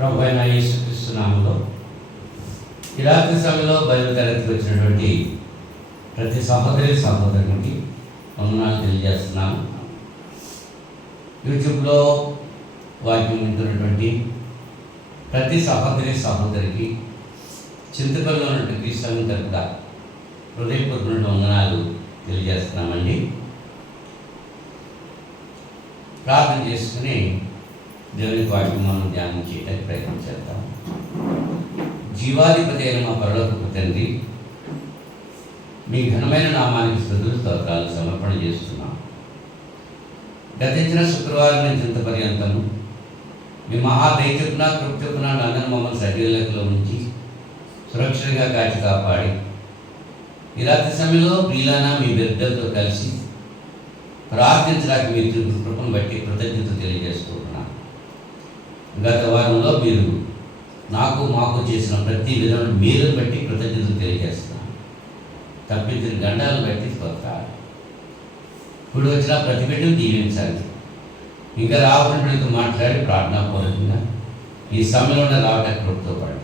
ప్రభు అయిన యేసుక్రీస్తు నామములో ఈ రాత్రి సమయంలో బైబిల్ తరగతికి వచ్చినటువంటి ప్రతి సహోదరునికి వందనాలు తెలియజేస్తున్నాను. యూట్యూబ్లో వాక్యం వింటున్నటువంటి ప్రతి సహోదరికి చింతపల్లిలో ఉన్నటువంటి క్రీస్తు తరపున హృదయపూర్వక వందనాలు తెలియజేస్తున్నామండి. ప్రార్థన చేసుకుని దేవుని వాక్యం మనం ధ్యానం చేయడానికి ప్రయత్నం చేద్దాం. జీవాధిపతి అయిన మా పరలోకపు తండ్రి, మీ ఘనమైన నామానికి స్తుతులు స్తోత్రాలు సమర్పణ చేస్తున్నాం. గతించిన శుక్రవారం నుంచి ఇంత పర్యంతము మీ మహాదయ చొప్పున కృప చొప్పున నన్ను మమ్మల్ని సజీవులకులో ఉంచి సురక్షితంగా కాచి కాపాడి ఈ రాత్రి సమయంలో ప్రియులానా మీ బిడ్డలతో కలిసి ప్రార్థించడానికి మీరు కృపను బట్టి కృతజ్ఞత తెలియజేసుకుంటున్నాను. గత వారంలో మీరు మాకు చేసిన ప్రతి విధానం మీరుని బట్టి కృతజ్ఞతలు తెలియజేస్తున్నాను. తప్పించిన గండాలను బట్టి స్తోత్రాలు. ఇప్పుడు వచ్చిన ప్రతి బిడ్డను దీవించాలి. ఇంకా రావాలంటే మాట్లాడి ప్రార్థనాపూర్వకంగా ఈ సమయంలో రావడానికి కృపతో పాటు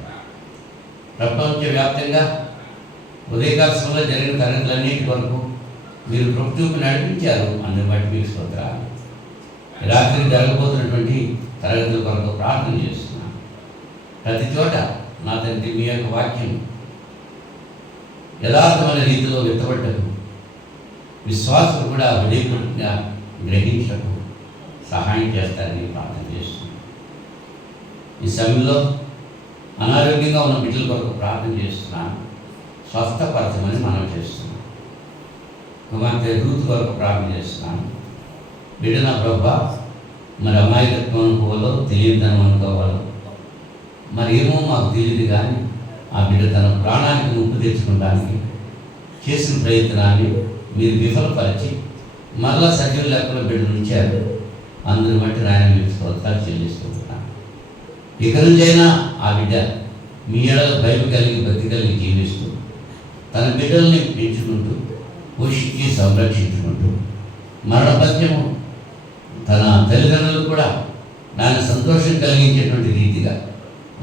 ప్రపంచవ్యాప్తంగా ఉదయకాల సమయంలో జరిగిన తరగతులన్నిటి వరకు మీరు కృప చూపి నడిపించారు. అందుని బట్టి మీకు స్తోత్రాలు. రాత్రి జరగబోతున్నటువంటి తరగతుల కొరకు ప్రార్థన చేస్తున్నాను. ప్రతి చోట నా తండ్రి మీ యొక్క వాక్యం యథార్థమైన రీతిలో విత్తబడ్డకు విశ్వాసం కూడా హృదయపూర్వకంగా గ్రహించకు సహాయం చేస్తారని ప్రార్థన చేస్తున్నాను. ఈ సమయంలో అనారోగ్యంగా ఉన్న బిడ్డల కొరకు ప్రార్థన చేస్తున్నాను. స్వస్థపరచమని మనం చేస్తున్నాం. కుమార్తె రూత్ కొరకు ప్రార్థన చేస్తున్నాను. బిడ్డ నా ప్రభా, మరి అమాయకత్వం అనుకోవాలో తెలియదనం అనుకోవాలో మరి ఏమో మాకు తెలియదు, కానీ ఆ బిడ్డ తన ప్రాణానికి ముప్పు తెచ్చుకోవడానికి చేసిన ప్రయత్నాన్ని మీరు విఫలపరిచి మరలా సజీవులు లెక్కలో బిడ్డలు ఉంచారు. అందుని బట్టి నాయన మీరు స్తోత్రాలు చెల్లిస్తుంటున్నాను. ఇక నుంచైనా ఆ బిడ్డ మీ ఏడల భయం కలిగి భక్తి కలిగి జీవిస్తూ తన బిడ్డల్ని పెంచుకుంటూ పోషించి సంరక్షించుకుంటూ మరణపత్యము తన తల్లిదండ్రులు కూడా దాని సంతోషం కలిగించేటువంటి రీతిగా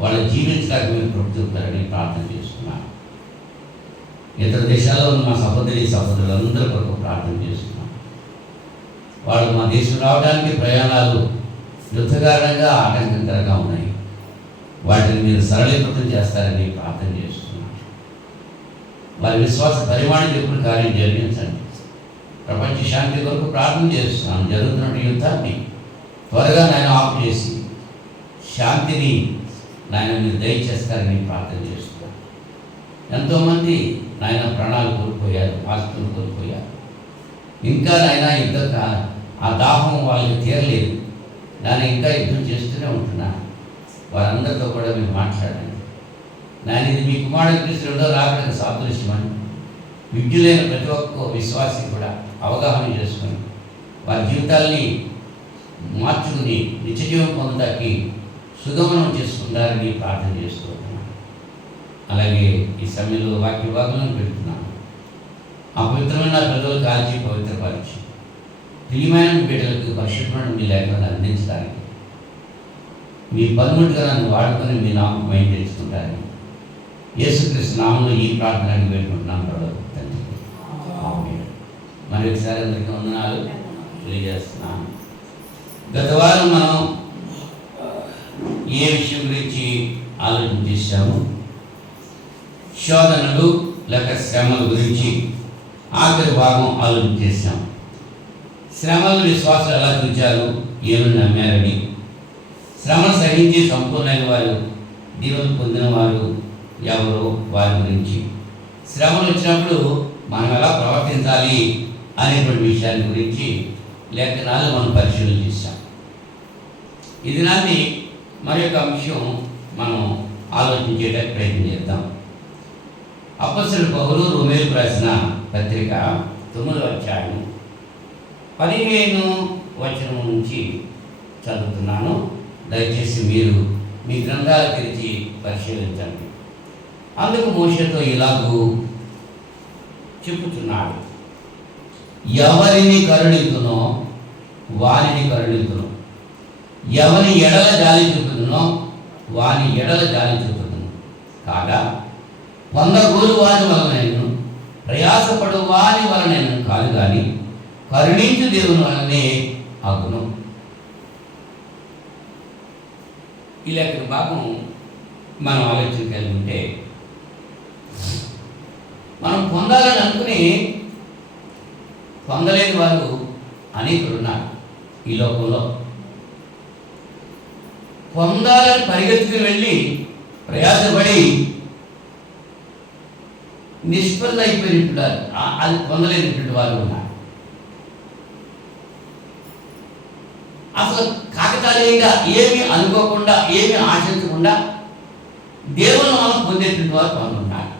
వాళ్ళు జీవించడానికి మీరు ప్రభుత్వారని ప్రార్థన చేస్తున్నాను. ఇతర దేశాల్లో ఉన్న మా సహోదరులందరూ కొరకు ప్రార్థన చేస్తున్నాను. వాళ్ళు మా దేశం రావడానికి ప్రయాణాలు యుద్ధకారణంగా ఆటంకకరంగా ఉన్నాయి. వాటిని మీరు సరళీకృతం చేస్తారని ప్రార్థన చేస్తున్నాను. వారి విశ్వాస పరిమాణం ఎప్పుడు కార్యం జరిగించండి. ప్రపంచ శాంతి కొరకు ప్రార్థన చేస్తున్నాను. జరుగుతున్న యుద్ధాన్ని త్వరగా నాయన ఆఫ్ చేసి శాంతిని నాయన మీరు దయచేస్తారని ప్రార్థన చేస్తున్నాను. ఎంతోమంది నాయన ప్రాణాలు కోల్పోయారు, ఆస్తులు కోల్పోయారు. ఇంకా నాయన యుద్ధ ఆ దాహం వాళ్ళకి తీరలేదు. దాన్ని ఇంకా యుద్ధం చేస్తూనే ఉంటున్నాను. వారందరితో కూడా మీరు మాట్లాడండి. నేను ఇది మీ కుమారుడు క్రీస్తులో రావడానికి సాదృశ్యమని విద్యులైన ప్రతి ఒక్క విశ్వాసి కూడా అవగాహన చేసుకొని వారి జీవితాల్ని మార్చుకుని నిత్యజీవం పొందడానికి సుగమనం చేసుకుంటారని ప్రార్థన చేసుకుంటున్నాను. అలాగే ఈ సమయంలో వాక్య భాగంలో పెడుతున్నాను. ఆ పవిత్రమైన పిల్లలు కాల్చి పవిత్రపరిచి ప్రియమైన బిడ్డలకు పరిశుభ్రమైన మీ లేఖలను అందించడానికి మీ పనిముట్టుగా నన్ను వాడుకొని మీ నామం మైండ్ తెలుసుకుంటారని యేసుక్రీస్తు నామంలో ఈ ప్రార్థనకి వేడుకుంటున్నాను ప్రభు తండ్రి. మరి ఒకసారి అందరికీ వందనాలు తెలియజేస్తున్నాను. గత వారం మనం ఏ విషయం గురించి ఆలోచన చేశాము? శోధనలు లేక శ్రమల గురించి ఆఖరి భాగం ఆలోచన చేశాం. శ్రమలు విశ్వాసాలు ఎలా చూచారు, ఏమని నమ్మారని, శ్రమను సహించి సంపూర్ణమైన వారు దీవెన పొందిన వారు ఎవరో వారి గురించి, శ్రమలు వచ్చినప్పుడు మనం ఎలా ప్రవర్తించాలి అనేటువంటి విషయాన్ని గురించి లేఖనాలు మనం పరిశీలన చేశాం. ఈ దినాన్ని మరి యొక్క అంశం మనం ఆలోచించేటట్టు ప్రయత్నం చేద్దాం. అపొస్తలుడు పౌలు రోమీయులకు రాసిన పత్రిక 9వ అధ్యాయం 15వ వచనం నుంచి చదువుతున్నాను. దయచేసి మీరు మీ గ్రంథాలు తెరిచి పరిశీలించండి. అందుకు మోషేతో ఇలాగూ చెప్పుచున్నాడు, ఎవరిని కరుణింతునో వారిని కరుణింతును, ఎవరి ఎడల జాలి చూపుదునో వాని ఎడల జాలి చూపుదును. కాగా పొందగోరు వారి వలనను ప్రయాసపడు వారి వలనను కాదు కానీ కరుణించు దేవుని వలనే అగును. ఈ లేఖన భాగం మనం ఆలోచన కలిగి ఉంటే, మనం పొందాలని అనుకుని పొందలేని వారు అనేకులు ఉన్నారు ఈ లోకంలో. పొందాలని పరిగెత్తుకుని వెళ్ళి ప్రయాసపడి నిష్ఫలం అయిపోయినట్టున్నారు, అది పొందలేనటువంటి వారు ఉన్నారు. అసలు కాకతాళీయంగా ఏమీ అనుకోకుండా ఏమీ ఆశించకుండా దేవుని మనం పొందేటువంటి వారు మనం ఉన్నారు.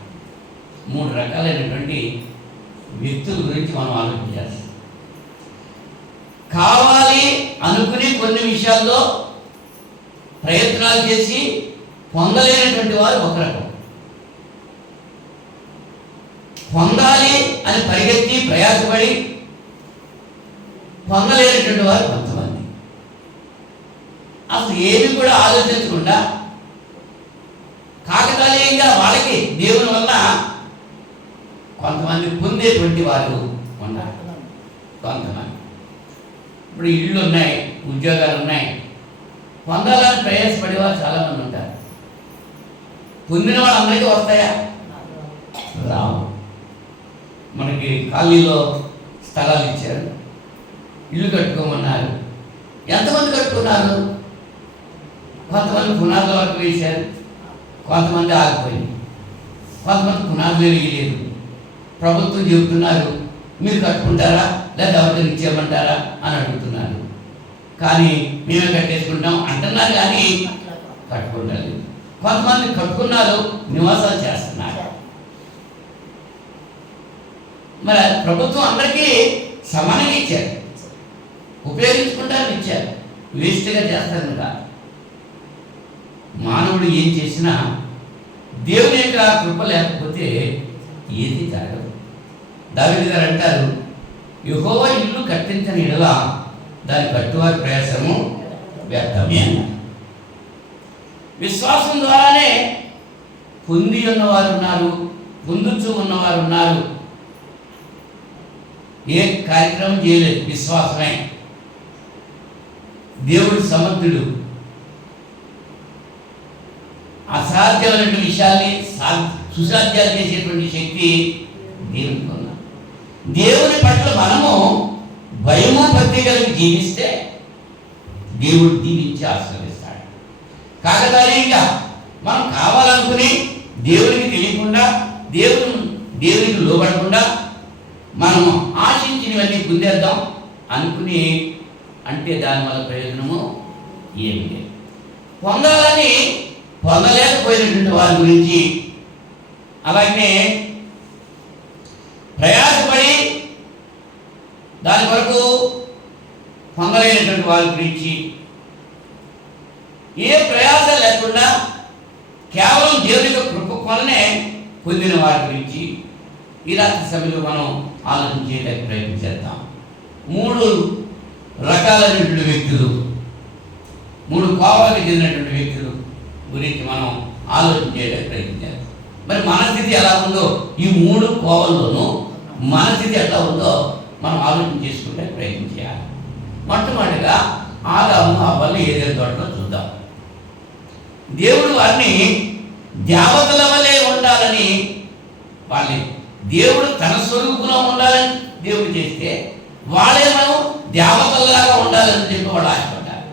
3 రకాలైనటువంటి వ్యక్తుల గురించి మనం ఆలోచించాలి. కావాలి అనుకుని కొన్ని విషయాల్లో ప్రయత్నాలు చేసి పొందలేనటువంటి వారు ఒక రకం. పొందాలి అని పరిగెత్తి ప్రయాసపడి పొందలేనటువంటి వారు కొంతమంది. అసలు ఏమి కూడా ఆలోచించకుండా కాకతాళీయంగా వాళ్ళకి దేవుని వల్ల కొంతమంది పొందేటువంటి వారు ఉన్నారు. కొంతమంది ఇప్పుడు ఇళ్ళు ఉన్నాయి, ఉద్యోగాలు ఉన్నాయి, పొందాలని ప్రయాసపడేవారు చాలామంది ఉంటారు. పొందిన వాళ్ళందరికీ వస్తాయా? రావు. మనకి కాలనీలో స్థలాలు ఇచ్చారు, ఇల్లు కట్టుకోమన్నారు. ఎంతమంది కట్టుకున్నారు? కొంతమంది పునాదుల వరకు వేశారు, కొంతమంది ఆగిపోయింది, కొంతమంది పునాదులు వేయలేదు. ప్రభుత్వం చెబుతున్నారు మీరు కట్టుకుంటారా లేదా ఎవరికైనా ఇచ్చేయమంటారా అని అడుగుతున్నారు. కానీ మేమే కట్టేసుకుంటాం అంటున్నారు, కానీ కట్టుకుంటారు. కొంతమంది కట్టుకున్నారు, నివాసాలు చేస్తున్నారు. మరి ప్రభుత్వం అందరికీ సమానంగా ఇచ్చారు, ఉపయోగించుకుంటారని ఇచ్చారు, వేస్ట్గా చేస్తారని కాదు. మానవుడు ఏం చేసినా దేవుని యొక్క కృప లేకపోతే ఏది జరగదు. దావీదు గారు అంటారు, యెహోవా ఇల్లు కట్టించని ఎడల దాని కట్టువారి ప్రయాసము వ్యర్థమే అన్నారు. విశ్వాసం ద్వారానే పొంది ఉన్నవారు ఉన్నారు, పొందుచూ ఉన్నవారు ఉన్నారు. ఏ కార్యక్రమం చేయలేదు, విశ్వాసమే. దేవుడు సమర్థుడు. అసాధ్యమైనటువంటి విషయాల్ని సుసాధ్యాలు చేసేటువంటి శక్తి దేవునికి ఉంది. దేవుని పట్ల మనము భయము భక్తి కలిగి జీవిస్తే దేవుడు దీవించి ఆశీర్వదిస్తాడు. కాకతాళీయంగా మనం కావాలనుకుని దేవునికి తెలియకుండా దేవునికి లోబడకుండా మనము ఆశించినవన్నీ పొందేద్దాం అనుకుని అంటే దానివల్ల ప్రయోజనము ఏమి లేదు. పొందాలని పొందలేకపోయినటువంటి వారి గురించి, అలాగే ప్రయాసపడి దాని వరకు పొందలేనటువంటి వారి గురించి, ఏ ప్రయాస లేకుండా కేవలం దేవుని యొక్క కృప వలనే పొందిన వారి గురించి ఈ రాత్రి సమయంలో మనం ఆలోచన చేయడానికి ప్రయత్నం చేద్దాం. 3 రకాలైనటువంటి వ్యక్తులు, 3 కోవలకు చెందినటువంటి వ్యక్తులు గురించి మనం ఆలోచన చేయడానికి ప్రయత్నం చేద్దాం. మరి మన స్థితి ఎలా ఉందో, ఈ 3 కోవల్లోనూ మన స్థితి ఎట్లా ఉందో మనం ఆలోచన చేసుకుంటే ప్రయత్నం చేయాలి. మొట్టమొదటిగా ఆదాము హవ్వలు ఏదైనా తోటలో చూద్దాం. దేవుడు వారిని దేవతల వలె ఉండాలని, వాళ్ళని దేవుడు తన స్వరూపంలో ఉండాలని దేవుడు చేస్తే వాళ్ళే మనం దేవతల్లాగా ఉండాలని చెప్పి వాళ్ళు ఆశపడ్డారు.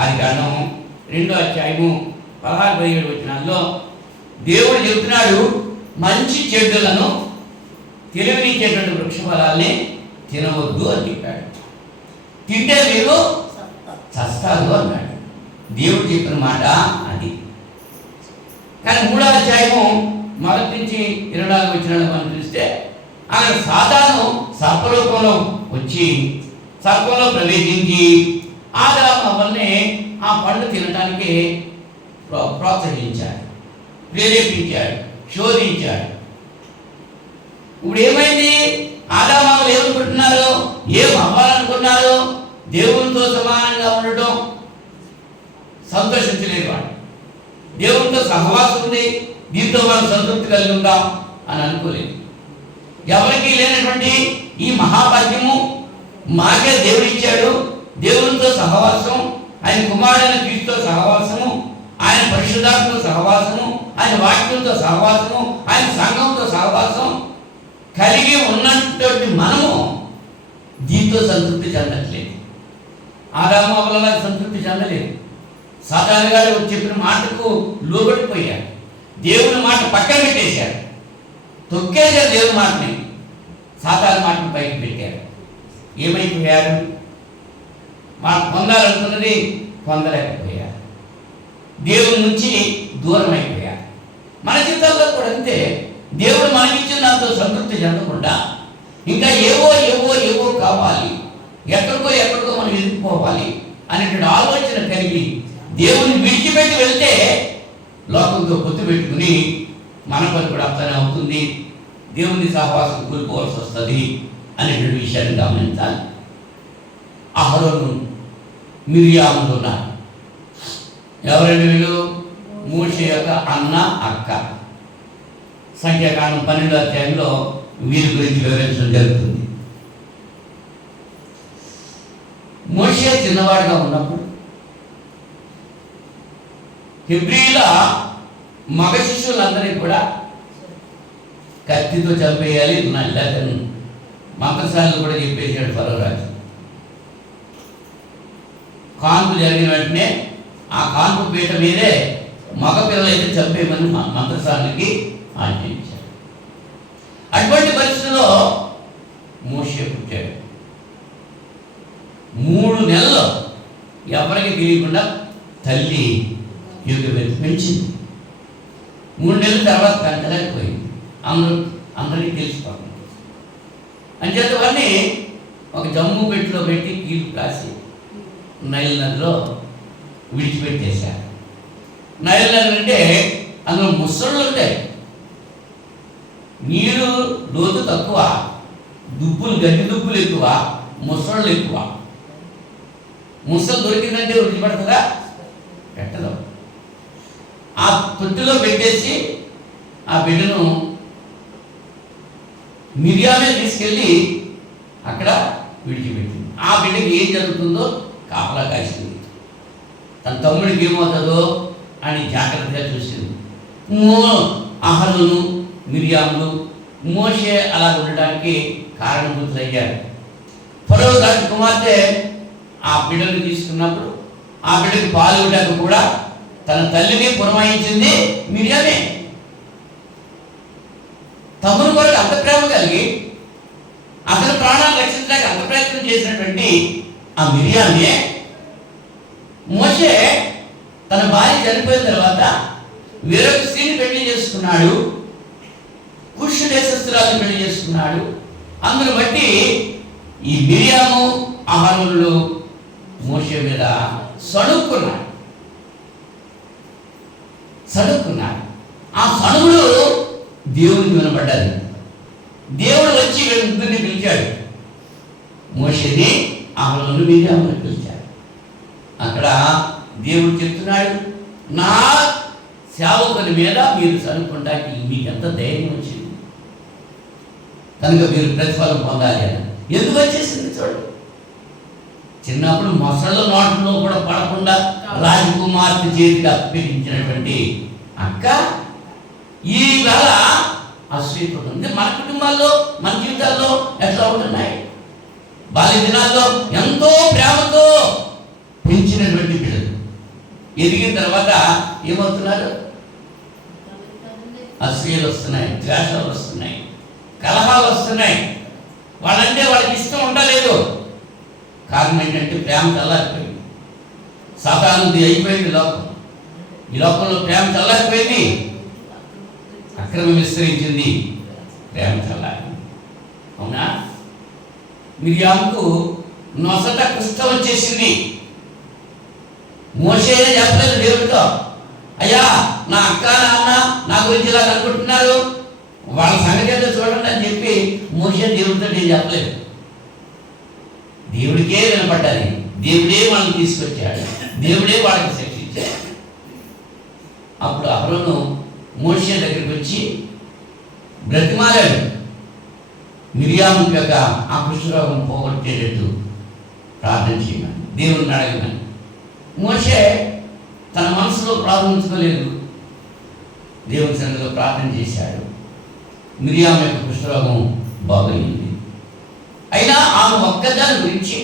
ఆదికాండం 2వ అధ్యాయము 16-17 వచనాల్లో దేవుడు చెబుతున్నాడు, మంచి చెడులను తెలివినిచ్చేటువంటి వృక్ష ఫలాల్ని తినవద్దు అని చెప్పాడు. తింటే మీరు చస్తారు అన్నాడు. దేవుడు చెప్పిన మాట అది. కానీ 3వ అధ్యాయము 1 నుంచి 24 వచనాలు మనం చూస్తే అక్కడ సాతాను సర్పరూపంలో వచ్చి సర్పంలో ప్రవేశించి ఆదాము హవ్వల్ని ఆ పండు తినడానికి ప్రోత్సహించాడు, ప్రేరేపించాడు, శోధించాడు. ఇప్పుడు ఏమైంది? ఆదాము హవ్వలు ఏమనుకుంటున్నారు? ఏం అవ్వాలనుకున్నారు? దేవునితో సమానంగా ఉండటం, సంతోషించలేని వాడు. దేవునితో సహవాసం ఉంది, దీంతో మనం సంతృప్తి కలిగి ఉంటాం అని అనుకోలేదు. ఎవరికి లేనటువంటి ఈ మహాభాగ్యము మాకే దేవుడు ఇచ్చాడు. దేవునితో సహవాసం, ఆయన కుమారుడైన క్రీస్తుతో సహవాసము, ఆయన పరిశుద్ధాత్మతో సహవాసము, ఆయన వాక్యంతో సహవాసము, ఆయన సంఘంతో సహవాసం కలిగి ఉన్నటువంటి మనము దీంతో సంతృప్తి చెందట్లేదు. ఆదాము అవ్వలా సంతృప్తి చెందలేదు. సాతాను గారు చెప్పిన మాటకు లోబడిపోయాడు. దేవుని మాట పక్కన పెట్టేశాడు, తొక్కేశారు దేవుని మాటని, సాతాను మాటను పైకి పెట్టారు. ఏమైపోయారు? మనం పొందాలనుకున్నది పొందలేకపోయారు, దేవుని నుంచి దూరం అయిపోయారు. మన జీవితాల్లో కూడా అంతే. దేవుడు మనకిచ్చిన దాంతో సంతృప్తి చెందకుండా ఇంకా ఏవో ఏవో ఏవో కావాలి, ఎక్కడికో మనం ఎదుర్కోవాలి అనేటువంటి ఆలోచన కలిగి దేవుని విడిచిపెట్టి వెళ్తే లోకంతో పొత్తు పెట్టుకుని మన పని కూడా అట్లనే అవుతుంది, దేవుని సహవాసం కోల్పోవాల్సి వస్తుంది అనేటువంటి విషయాన్ని గమనించాలి. అహరోను మిర్యాములు ఉన్నారు. ఎవరైనా వీళ్ళు? మోషే యొక్క అన్న, అక్క. సంఖ్యాకాండం 12వ అధ్యాయంలో వీరి గురించి వివరించడం జరుగుతుంది. మోషే చిన్నవాడిగా ఉన్నప్పుడు హెబ్రీల మగ శిష్యులందరినీ కూడా కత్తితో చంపేయాలి, లేదని మంత్రశాలను కూడా చెప్పేసాడు ఫరో రాజు. కాన్పు జరిగిన వెంటనే ఆ కాన్పు పీట మీదే మగ పిల్లలైతే చంపేయమని మంత్రశాలకి ఆజ్ఞయించాడు. అటువంటి పరిస్థితిలో మోషే పుట్టాడు. 3 నెలలు ఎవరికి తెలియకుండా తల్లి యోగ్యత పెంచింది. 3 నెలల తర్వాత పెంచలేకపోయింది. అందరికీ తెలిసిపోతుంది. అంచేత వాడిని ఒక జమ్ము పెట్టిలో పెట్టి కీలు కాసి నైల్ నదిలో విడిచిపెట్టేశారు. నైల్ నది అంటే అందులో ముసళ్ళు ఉంటాయి, నీరు లోతు తక్కువ, గడ్డి దుప్పులు ఎక్కువ, ముసళ్ళు ఎక్కువ. ముసలు దొరికిందంటే విడిచిపెడుతుందా? పెట్టదు. ఆ తొట్టిలో పెట్టేసి ఆ బిడ్డను మిరియామే తీసుకెళ్ళి అక్కడ విడిచిపెట్టింది. ఆ బిడ్డకి ఏం జరుగుతుందో కాపలా కాసింది. తన తమ్ముడికి ఏమవుతుందో అని జాగ్రత్తగా చూసింది. అహరోను మిరియాములు మోషే అలా ఉండడానికి కారణభూతులయ్యారు. ఫరో రాజు కుమార్తె ఆ బిడ్డను తీసుకున్నప్పుడు ఆ బిడ్డకి పాలు ఇవ్వడానికి కూడా తన తల్లిని పురమాయించింది మిరియామే. తమ్ముని కొరకు అంత ప్రేమ కలిగి అతని ప్రాణాలు రక్షించడానికి అంత ప్రయత్నం చేసినటువంటి ఆ మిరియామే మోషే తన భార్య చనిపోయిన తర్వాత వేరొక స్త్రీని పెళ్లి చేసుకున్నాడు, కుషు దేశస్తురాలను పెళ్లి చేసుకున్నాడు. అందును బట్టి ఈ మిరియాము అహరోనులు మోషే మీద సణుక్కున్నాడు. ఆ సణుగుడు దేవునికి వినపడ్డాది. దేవుడు వచ్చి వీళ్ళిద్దరిని పిలిచాడు. మోషేని అహరోనును మిరియామును పిలిచాడు. అక్కడ దేవుడు చెప్తున్నాడు, నా సేవకుని మీద మీరు చదువుకుంటానికి మీకు ఎంత ధైర్యం వచ్చింది, కనుక మీరు ప్రతిఫలం పొందాలి అని. ఎందుకు వచ్చేసింది చూడు. చిన్నప్పుడు మొసళ్ళ నోట్లో కూడా పడకుండా రాజకుమార్తె చేతికి అప్పగించినటువంటి అక్క ఈ వేళ అశ్వీకృతుంది. మన కుటుంబాల్లో మన జీవితాల్లో ఎట్లా ఉంటున్నాయి? బాల్య దినాల్లో ఎంతో ప్రేమతో పెంచినటువంటి పిల్లలు ఎదిగిన తర్వాత ఏమవుతున్నారు? అసూయలు వస్తున్నాయి, ద్వేషాలు వస్తున్నాయి, కలహాలు వస్తున్నాయి. వాళ్ళంటే వాళ్ళకి ఇష్టం ఉండలేదు. కారణం ఏంటంటే ప్రేమ చల్లారిపోయింది. సాతానుది అయిపోయింది లోకం. ఈ లోకంలో ప్రేమ చల్లారిపోయింది, అక్రమం విస్తరించింది, ప్రేమ చల్లారింది. అవునా? మిరియాముకు నొసట కుష్ఠం వచ్చేసింది. మోషే చెప్పలేదు దేవుడితో, అయ్యా నా అక్క నాన్న నా గురించి ఇలా అనుకుంటున్నారు, వాళ్ళ సంగతి ఏదో చూడండి అని చెప్పి మోషే దేవుడితో నేను చెప్పలేదు. దేవుడికే వినపడ్డాలి. దేవుడే వాళ్ళని తీసుకొచ్చాడు, దేవుడే వాళ్ళకి శిక్షించాడు. అహరోను మోషే దగ్గరికి వచ్చి బ్రతిమాలాడు, మిరియాము యొక్క ఆ కుష్ఠరోగం పోగొట్టేటట్టు ప్రార్థన చేయమని, దేవుని అడగమని. మోషే తన మనసులో ప్రార్థించుకోలేదు, దేవుని సన్నిధిలో ప్రార్థన చేశాడు. మిరియాము యొక్క కుష్ఠరోగం బాగైంది. అయినా ఆమె ఒక్కదాని గురించి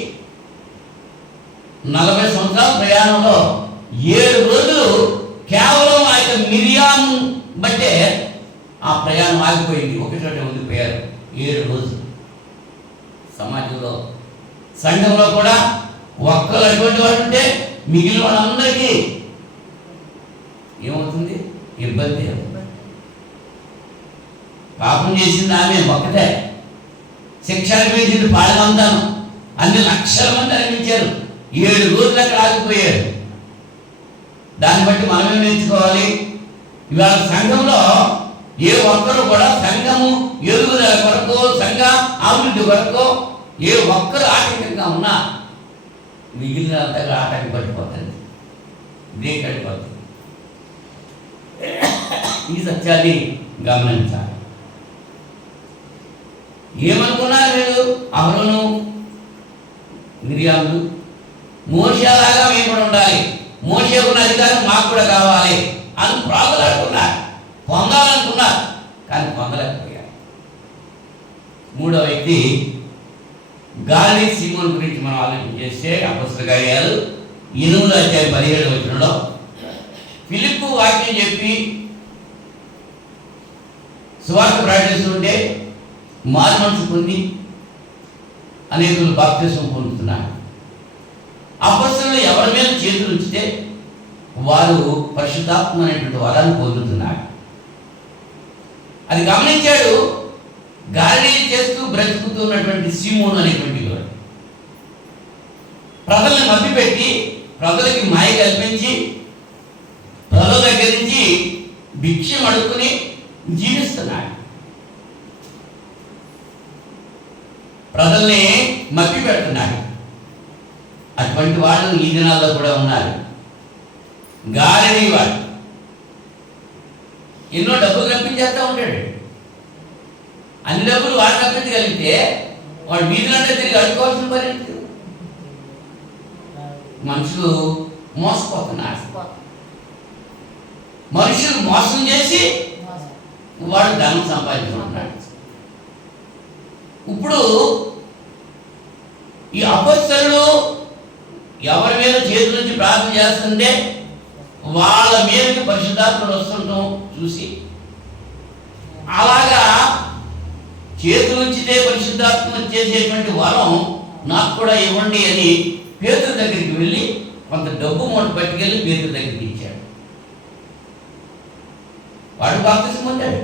40 సంవత్సరాల ప్రయాణంలో 7 రోజులు కేవలం ఆ యొక్క మిరియాము బట్టే ఆ ప్రయాణం ఆగిపోయింది, ఒకచోట ఉండిపోయారు 7 రోజులు. సమాజంలో సంఘంలో కూడా ఒక్కరు అటువంటి వాడు ఉంటే మిగిలిన వాళ్ళందరికీ ఏమవుతుంది? ఇబ్బంది. పాపం చేసింది ఆమె ఒక్కటే, శిక్ష అనిపించింది పాడమంతాను, అన్ని లక్షల మంది అనిపించారు, 7 రోజులు అక్కడ ఆగిపోయారు. దాన్ని బట్టి మనమేం నేర్చుకోవాలి? ఇవాళ సంఘంలో ఏ ఒక్కరు కూడా సంఘము ఎదుగుదల కొరకు, సంఘ అభివృద్ధి కొరకు ఏ ఒక్కరు ఆటంకంగా ఉన్నా మిగిలినంతగా ఆటంకం పడిపోతుంది, బ్రేక్ పడిపోతుంది. ఈ సత్యాన్ని గమనించాలి. ఏమనుకున్నారు వీళ్ళు? అహరోను మిరియాములు మోషేలాగా మేము కూడా ఉండాలి, మోషే ఉన్న అధికారం మాకు కూడా కావాలి అని ప్రాకులాడుకున్నారు, పొందాలనుకున్నారు, కానీ పొందలేకపోయారు. మూడవ వ్యక్తి గాలి సీమోను గురించి మనం ఆలోచన చేస్తే అపొస్తలుల కార్యాలు 8వ అధ్యాయం 17వ వచనంలో ఫిలిప్పు వాక్యం చెప్పి సువార్త ప్రకటిస్తుంటే మారు మనసు పొంది అనేకులు బాప్తిస్మం పొందుతున్నారు. అపొస్తలులు ఎవరి మీద చేతులు ఉంచితే వారు పరిశుద్ధాత్మ అనేటువంటి వరాన్ని పొందుతున్నారు. అది గమనించాడు గాలి చేస్తూ బ్రతుకుతున్నటువంటి సీమోను అనేటువంటి వాడు. ప్రజల్ని మభ్యపెట్టి, ప్రజలకి మాయ కల్పించి, ప్రజల దగ్గర నుంచి భిక్షం అడుక్కుని జీవిస్తున్నాడు. ప్రజల్ని మభ్య పెడుతున్నాడు. అటువంటి వాళ్ళు ఈ దినాల్లో కూడా ఉన్నారు. గాలిని వాడు ఎన్నో డబ్బులు రప్పించేస్తూ ఉంటాడు. అన్ని డబ్బులు వాడు రప్పించగలిగితే వాడు వీధులంటే తిరిగి అడుకోవాల్సిన పరిస్థితి. మనుషులు మోసపోతున్నారు. మనుషులు మోసం చేసి వాడు ధనం సంపాదించుకుంటున్నాడు. ఇప్పుడు ఈ అపొస్తలులు ఎవరి మీద చేతుల నుంచి ప్రార్థన చేస్తుంటే వాళ్ళ మీదకి పరిశుద్ధాత్మలు వస్తుంటాం చూసి, అలాగా చేతుల నుంచితే పరిశుద్ధాత్మ చేసేటువంటి వరం నాకు కూడా ఇవ్వండి అని పేతురు దగ్గరికి వెళ్ళి కొంత డబ్బు మూట పట్టుకెళ్ళి పేతురు దగ్గరికి ఇచ్చాడు. వాడు బాప్తిసం పొందాడు.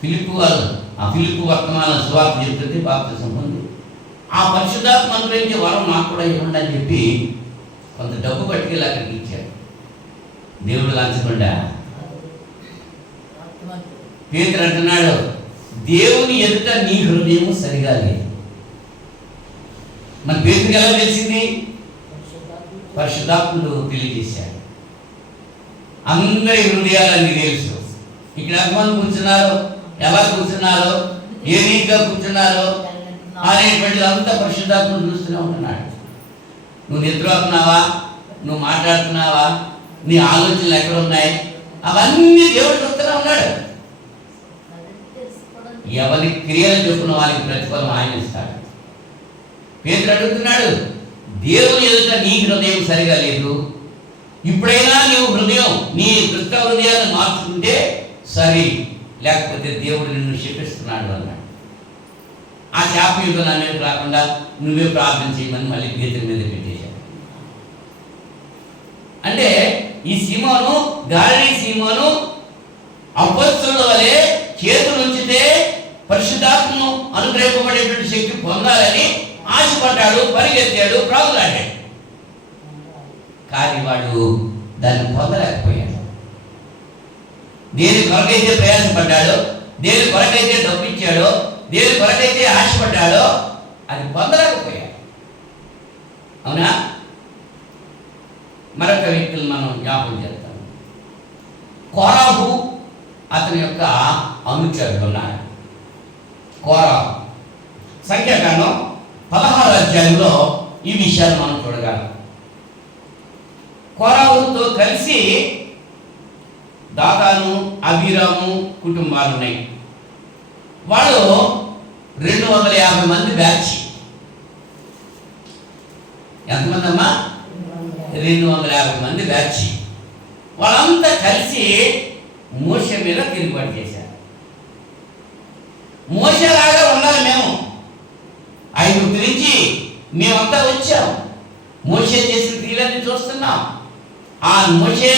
ఫిలిప్పు వర్తమాన సువార్త చెప్తుంది, బాప్తిసం పొంది ఆ పరిశుద్ధాత్మ అనుగ్రహించే వరం నాకు కూడా ఇవ్వండి అని చెప్పి కొంత డబ్బు పట్టుకెళ్ళి అక్కడికి ఇచ్చాడు. దేవుడు లంచకుండా పేతురు అంటున్నాడు, దేవుని ఎదుట నీ హృదయం సరిగా లేదు. మన పేతురికి ఎలా తెలిసింది? పరిశుద్ధాత్ముడు తెలియజేశాడు. అందరి హృదయాలన్నీ తెలుసు. ఇక్కడ ఎంతమంది కూర్చున్నారో, ఎలా కూర్చున్నారో, ఏ రీతిగా కూర్చున్నారో అనేటువంటిది అంతా పరిశుద్ధాత్ముడు చూస్తూనే ఉంటున్నాడు. నువ్వు నిద్రపోతున్నావా, నువ్వు మాట్లాడుతున్నావా, నీ ఆలోచనలు ఎక్కడ ఉన్నాయి, అవన్నీ దేవుడు చూస్తూనే ఉన్నాడు. ఎవరి క్రియలు చొప్పున వారికి ప్రతిఫలం ఆయన ఇస్తాడు. పేతురు అడుగుతున్నాడు, దేవుని ఎదుట నీ హృదయం సరిగా లేదు, ఇప్పుడైనా నీవు హృదయం, నీ దుష్ట హృదయాన్ని మార్చుకుంటే సరి, లేకపోతే దేవుడు నిన్ను శపిస్తున్నాడు అన్నాడు. ఆ శాపయుతో నన్ను రాకుండా నువ్వే ప్రార్థన చేయమని మళ్ళీ పేతురు మీద పెట్టేశాడు. అంటే ఈ సీమోను, గాలి సీమోను అపొస్తలుల వలె చేతులు ఉంచితే పరిశుద్ధాత్మను అనుగ్రహింపబడేటువంటి శక్తి పొందాలని ఆశపడ్డాడు, పరిగెత్తాడు, ప్రాగులాడాడు. కానీ వాడు దాన్ని పొందలేకపోయాడు. దేని కొరకైతే ప్రయాసపడ్డాడో, దేని కొరకైతే డబ్బిచ్చాడో, దేని కొరకైతే ఆశపడ్డాడో అది పొందలేకపోయాడు. అవునా? మరొక వ్యక్తులు మనం జ్ఞాపకం చేస్తాం. కోరాహు అతని యొక్క అనుచరులు ఉన్నారు. కోరాహు సంఖ్యాకాండం 16వ అధ్యాయంలో ఈ విషయాన్ని మనం చూడగలం. కోరాహుతో కలిసి దాతాను, అబీరాము కుటుంబాలు ఉన్నాయి. వాళ్ళు 250 మంది బ్యాచ్. ఎంతమంది అమ్మా? 250 మంది బ్యాచ్. వాళ్ళంతా కలిసి మోషే మీద తిరుగుబాటు చేశారు. మోషేలాగా ఉండాలి మేము, ఐగుప్తు నుంచి మేమంతా వచ్చాం, మోషే చేసిన క్రియలన్నీ చూస్తున్నాం. ఆ మోషే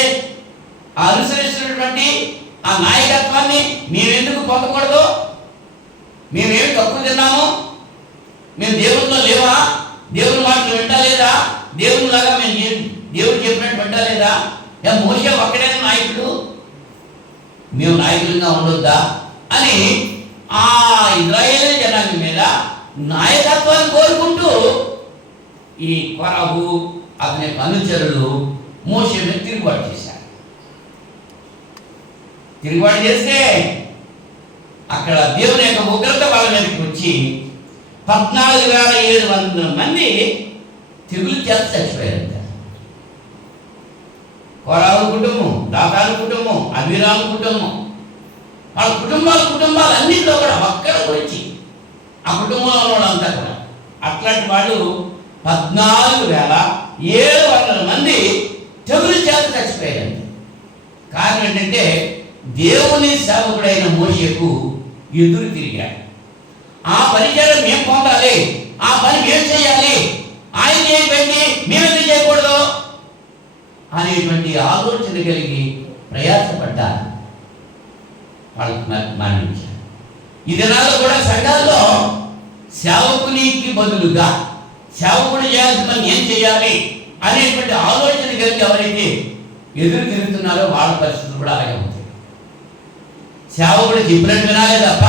అనుసరిస్తున్నటువంటి ఆ నాయకత్వాన్ని మేమెందుకు పొందకూడదు? మేమేమి తక్కువ తిన్నాము? మేము దేవుల్లో లేవా? దేవుని మాటలు వింటలేదా? దేవునిలాగా మేము దేవుడు చెప్పినట్టు వింటలేదా? మోషే ఒక్కడైనా నాయకుడు, మేము నాయకులుగా ఉండొద్దా అని ఆ ఇశ్రాయేలు జనాంగం మీద నాయకత్వాన్ని కోరుకుంటూ ఈ కోరాహు అతని యొక్క అనుచరులు మోషే మీద తిరుగుబాటు చేశారు. తిరుగుబాటు చేస్తే అక్కడ దేవుని యొక్క ఉగ్రత వాళ్ళ మీదకి వచ్చి 14,700 మంది తెగులు చేత చచ్చిపోయారంట. కోరాహు కుటుంబం, దాతాను కుటుంబం, అబీరాము కుటుంబం, వాళ్ళ కుటుంబాలు అన్నింటిలో కూడా ఒక్కడ గురించి ఆ కుటుంబంలో వాళ్ళంతా కూడా అట్లాంటి వాళ్ళు 14,700 మంది తెగులు చేత చచ్చిపోయారండి. కారణం ఏంటంటే దేవుని సేవకుడైన మోషేకు ఎదురు తిరిగాడు. ఆ పరిచయం మేము పొందాలి, ఆ పని మేము చేయాలి, ఆయన చేయబట్టి మేమెందుకు చేయకూడదు అనేటువంటి ఆలోచన కలిగి ప్రయాసపడ్డారు. వాళ్ళకి మరణించారు. ఈ దినాల్లో కూడా సంఘాల్లో సేవకునికి బదులుగా సేవకుడు చేయాల్సిన పని ఏం చేయాలి అనేటువంటి ఆలోచన కలిగి ఎవరైతే ఎదురు తిరుగుతున్నారో వాళ్ళ పరిస్థితులు కూడా అలాగే ఉంటాయి. సేవకుడు చెప్పినట్టు వినాలే తప్ప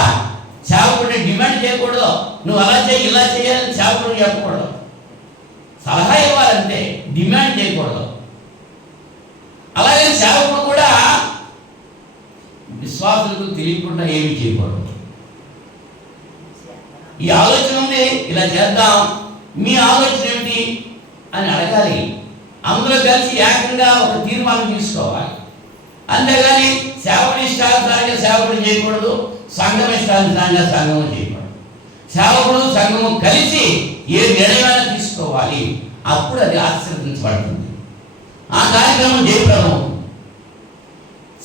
సేవకుడిని డిమాండ్ చేయకూడదు. నువ్వు అలా చేయి, ఇలా చేయాలని సేవకుడు చెప్పకూడదు. సలహా ఇవ్వాలంటే, డిమాండ్ చేయకూడదు. అలాగే సేవకుడు కూడా విశ్వాసులకు తెలియకుండా ఏమీ చేయకూడదు. ఈ ఆలోచన ఉంది, ఇలా చేద్దాం, మీ ఆలోచన ఏమిటి అని అడగాలి. అందరూ కలిసి ఏకంగా ఒక తీర్మానం తీసుకోవాలి. అంతేగాని సేవకుడి ఇష్టానుసారంగా సేవకుడు చేయకూడదు, సంఘం ఇష్టానుసారంగా సంఘం చేయకూడదు. సేవకుడు సంఘము కలిసి ఏ నిర్ణయాన్ని తీసుకోవాలి, అప్పుడు అది ఆశీర్వదించబడుతుంది. ఆ కార్యక్రమం జయప్రదం.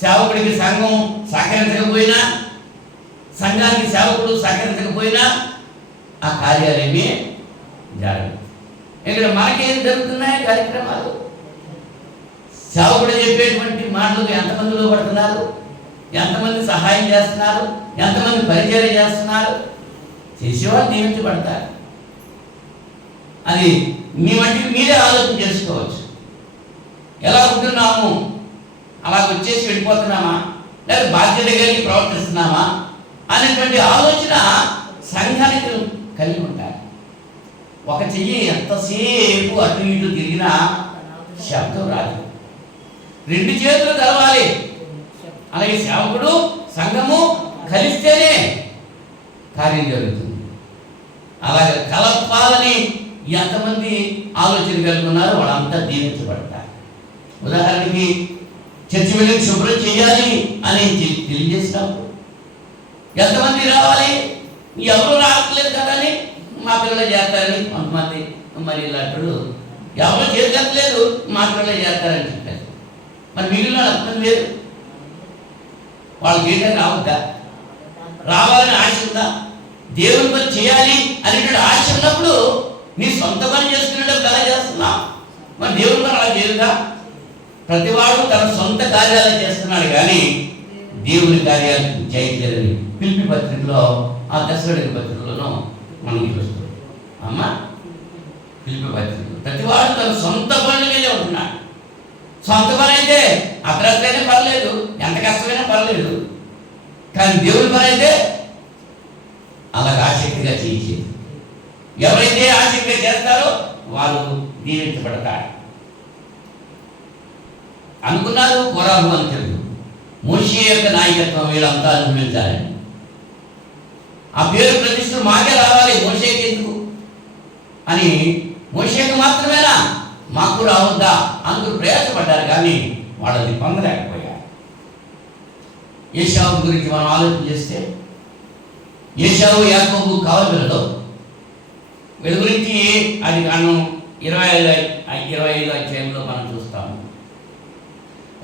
సేవకుడికి సంఘం సహకరించకపోయినా, సంఘానికి సేవకుడు సహకరించకపోయినా ఆ కార్యాలయమే జరగదు. ఇక్కడ మనకేం జరుగుతున్నాయి కార్యక్రమాలు? సేవకుడు చెప్పేటువంటి మాటలు ఎంతమందిలో పడుతున్నారు, ఎంతమంది సహాయం చేస్తున్నారు, ఎంతమంది పరిచయం చేస్తున్నారు? చేసేవాళ్ళు నియమించబడతారు. అది మీ మట్టికి మీరే ఆలోచన చేసుకోవచ్చు. ఎలా ఉంటున్నాము, అలా వచ్చేసి వెళ్ళిపోతున్నామా, లేదా బాధ్యత కలిగి ప్రవర్తిస్తున్నామా అనేటువంటి ఆలోచన సంఘానికి కలిగి ఉంటారు. ఒక చెయ్యి ఎంతసేపు అటు ఇటు తిరిగినా శబ్దం రాదు. 2 చేతులు కలవాలి. అలాగే సేవకుడు సంఘము కలిస్తేనే కార్యం జరుగుతుంది. అలాగే కలపాలని ఎంతమంది ఆలోచన కలిగి ఉన్నారో వాళ్ళంతా దీవించబడతారు. ఉదాహరణకి చర్చి వెళ్ళి శుభ్రం చేయాలి అని తెలియజేసినప్పుడు ఎంతమంది రావాలి? ఎవరు రావట్లేదు కదా అని మా పిల్లలు చేస్తారని కొంతమంది, మరి ఇలాంటి ఎవరు చేర్చట్లేదు మా పిల్లలు చేస్తారని చెప్పారు. మరి మిగిలిన ఎంతమంది వేరు? వాళ్ళకి ఏంటంటే రావద్దా? రావాలని ఆశ ఉందా? దేవుని పని చేయాలి అనేటువంటి ఆశ ఉన్నప్పుడు నీ సొంత పని చేసుకునేటప్పుడు ఎలా చేస్తున్నావు? మరి దేవుని పని అలా చేయదా? ప్రతివాడు తన సొంత కార్యాలు చేస్తున్నాడు, కానీ దేవుని కార్యాలు చేయలేదని పిలిపి పత్రికలో, ఆ దశరథ పత్రికలోనూ మనం చూస్తాం. అమ్మ పిలిపి పత్రికలో ప్రతివాడు తన సొంత పనుల మీదే ఉంటున్నాడు. సొంత పని అయితే అర్ధరాత్రైనా పర్లేదు, ఎంత కష్టమైనా పర్లేదు, కానీ దేవుని పని అయితే అలాగ ఆసక్తిగా చేయించేది. ఎవరైతే ఆసక్తిగా చేస్తారో వారు దీవించబడతారు. అనుకున్నారు కోరాహు అని తెలుగు, మోషే యొక్క నాయకత్వం వీళ్ళంతా అనుభవించాలని. ఆ పేరు ప్రతిష్టలు మాకే రావాలి, మోషేకి ఎందుకు అని మోషేకి మాత్రమేనా, మాకు రావద్దా అందరూ ప్రయాసపడ్డారు, కానీ వాళ్ళని పొందలేకపోయారు. ఏశావు గురించి మనం ఆలోచన చేస్తే, ఏశావు యాకోబు కవలులలో వీళ్ళ గురించి అది మనం 25 అధ్యాయంలో మనం చూస్తాము.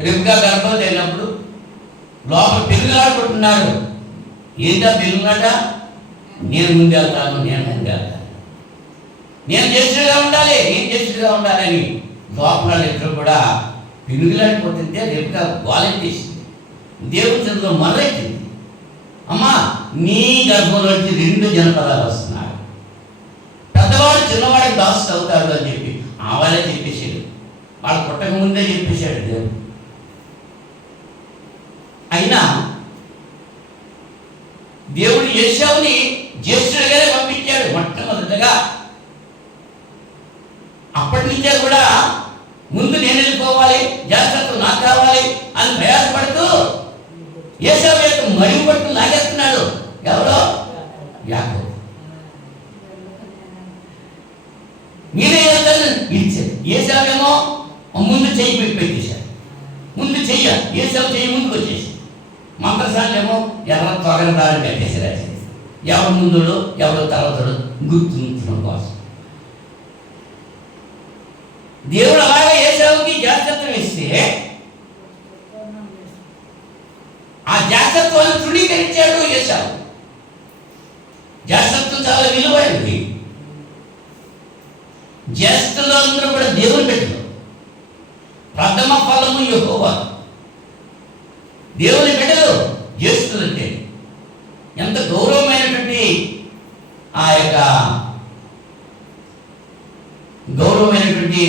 రెబ్కా గర్భవతి అయినప్పుడు లోపల పెరుగులాడుకుంటున్నాడు. ఏంటా పెరుగులాట? నేను ముందెళ్తాను, నేను చేస్తుగా ఉండాలి, అని లోపల ఇద్దరు కూడా పెరుగులాడిపోతుంటే రెబ్కా గోలెట్టేసింది. దేవుని చేతిలో మొదలెట్టింది, అమ్మా నీ గర్భంలో 2 జనపదాలు వస్తున్నాయి, పెద్దవాడు చిన్నవాడికి దాసు అవుతాడు అని చెప్పి వాళ్ళే చెప్పేశాడు. వాళ్ళు పుట్టక ముందే చెప్పేశాడు దేవుడు. అయినా దేవుడు ఏశావుని జ్యేష్ఠుడిగానే పంపించాడు మొట్టమొదటగా. అప్పటి నుంచే కూడా ముందు నేను వెళ్ళిపోవాలి, జాగ్రత్త నాకు కావాలి అని ప్రయాసపడుతూ ఏశావు యొక్క మడివి పట్టు లాగేస్తున్నాడు. ఎవరో? యాకోబు. నేనే వెళ్తాను ఇచ్చాడు. ఏశావేమో ముందు చెయ్యి పెట్టేశాడు, ముందు చెయ్య ఏశావు చెయ్యి ముందుకు వచ్చేసి, మంత్రసాలేమో ఎర్ర తొగరదారు కట్టేసారు. ఎవరు ముందుడు ఎవరు తర్వాతడు గుర్తుంచడం కోసం దేవుడు అలాగే ఏశావుకి జాగ్రత్తలు ఇస్తే ఆ జాగ్రత్తను తృణీకరించాడు ఏశావు. జాగ్రత్త చాలా విలువైనది. జ్యేష్ఠులు అందరూ కూడా దేవుని బిడ్డలు. ప్రథమ ఫలము యెహోవా. దేవుని బిడ్డలు జ్యేష్ఠులు అంటే ఎంత గౌరవమైనటువంటి ఆ యొక్క గౌరవమైనటువంటి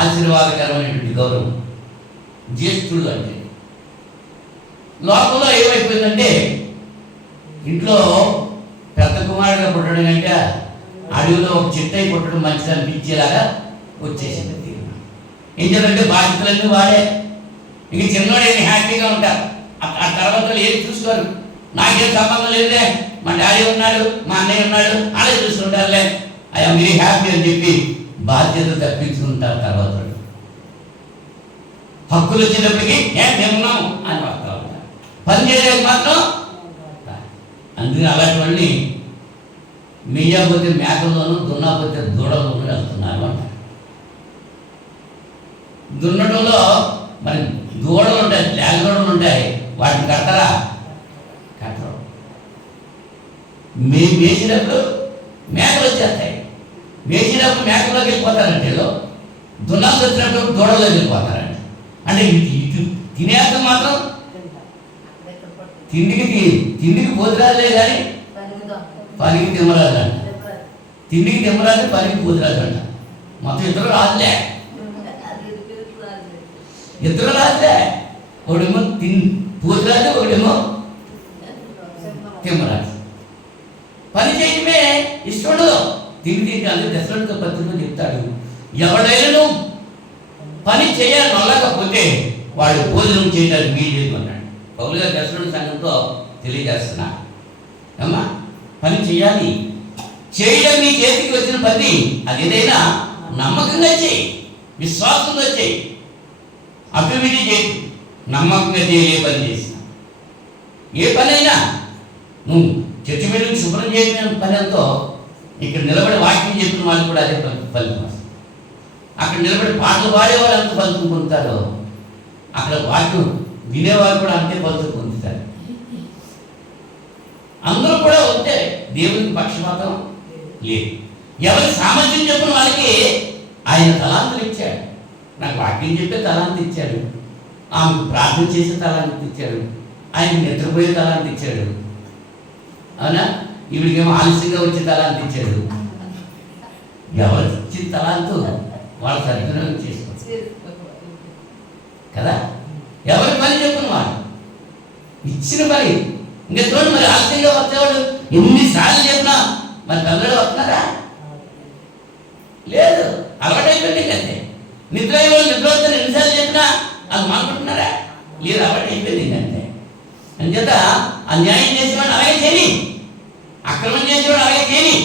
ఆశీర్వాదకరమైనటువంటి గౌరవం జ్యేష్ఠులు అంటే. లోకంలో ఏమైపోయిందంటే ఇంట్లో పెద్ద కుమారుడిగా పుట్టడం కంటే అడవిలో ఒక చెట్టు అయి పుట్టడం మంచిది అనిపించేలాగా వచ్చేసింది. ఏం చేయాలంటే బాధ్యతలన్నీ వాడే. ఇంక చిన్నవాడు ఏమి హ్యాపీగా ఉంటారు. ఆ తర్వాత ఏది చూసుకోరు, నాకేం సంబంధం లేదులే, మా డాడీ ఉన్నాడు, మా అన్నయ్య ఉన్నాడు, అలా చూసుకుంటారులే, ఐఎమ్ వెరీ హ్యాపీ అని చెప్పి బాధ్యత తప్పించుకుంటారు. తర్వాత హక్కులు వచ్చినప్పటికీ మేమున్నాము అని వస్తూ ఉంటారు. పని చేయడానికి మాత్రం అందుకని అలాంటివన్నీ మెయ్యకపోతే మేకల్లోనూ దున్నకపోతే దూడల్లోనూ వెళ్తున్నారు అంటారు. దున్నటంలో మరి దూడలు ఉంటాయి, లేగదూడలు ఉంటాయి, వాటిని కట్టరా? కట్టరు. మేసినప్పుడు మేకలు వచ్చేస్తాయి. మేసినప్పుడు మేకల్లోకి వెళ్ళిపోతారంటే, దున్నాల్సి వచ్చినప్పుడు దూడల్లోకి వెళ్ళిపోతారంట. అంటే ఇటు తినేస్తాం మాత్రం తిండికి పోతురాలే కానీ పనికి తిమ్మరాజు అంట. తిండికి తిమ్మరాజు, పనికి పోతురాజు అంట. మొత్తం ఇద్దరు రాజులే. ఒకడేమో పోతురాజు, ఒకడేమో తిమ్మరాజు. పని చేయడమే ఇష్టం ఉండదు. తిండి అంటే దశరథ పత్రికలో చెప్తాడు, ఎవడైనా పని చేయాలి నొల్లకపోతే వాడు భోజనం చేయడానికి వీలు అన్నాడు. పౌలుగా దశరథ సంఘంతో తెలియజేస్తున్నా, అమ్మా పని చేయాలి, చేయడం నీ చేతికి వచ్చిన పని అది ఏదైనా నమ్మకంగా చేయి, విశ్వాసంగా చేయి, అభివృద్ధి చేయి. నమ్మకంగా చేయి. ఏ పని చేసినా, ఏ పని అయినా నువ్వు చర్చి మీద శుభ్రం చేయడం పని ఎంతో, ఇక్కడ నిలబడి వాక్యం చెప్పిన వాళ్ళు కూడా అదే ఫలితం వస్తుంది. అక్కడ నిలబడి పాటలు పాడేవాళ్ళు ఎంత ఫలితం పొందుతారో, అక్కడ వాక్యం వినేవాళ్ళు కూడా అంతే ఫలితం పొందుతారు. అందరూ కూడా ఉంటే దేవునికి పక్షపాతం లేదు. ఎవరి సామర్థ్యం చెప్పిన వాళ్ళకి ఆయన తలాంతులు ఇచ్చాడు. నాకు వాక్యం చెప్పే తలాంతి ఇచ్చాడు, ఆమెకు ప్రార్థన చేసే తలాంతి ఇచ్చాడు, ఆయన నిద్రపోయే తలాంతి ఇచ్చాడు, అవునా? ఇవిడికేమో ఆలస్యంగా వచ్చే తలాంతి ఇచ్చాడు. ఎవరు ఇచ్చిన తలాంతు వాళ్ళు సద్వినియోగం చేసుకోవచ్చు కదా. ఎవరి పని చెప్పిన వాళ్ళు ఇచ్చిన పని. ఇంకా చూడండి, మరి ఆలస్యంగా వచ్చేవాడు ఎన్నిసార్లు చెప్పినా మరి పిల్లలు వస్తున్నారా? లేదు, అలవాటైపోయింది. అంతే. నిద్ర వస్తారు ఎన్నిసార్లు చెప్పినా అది మానుకుంటున్నారా? లేదు అవాయిడ్ అయిపోయింది అంతే. అంచేత అన్యాయం చేసేవాడు అలాగే చేయని, అక్రమం చేసేవాడు అలాగే చేయని,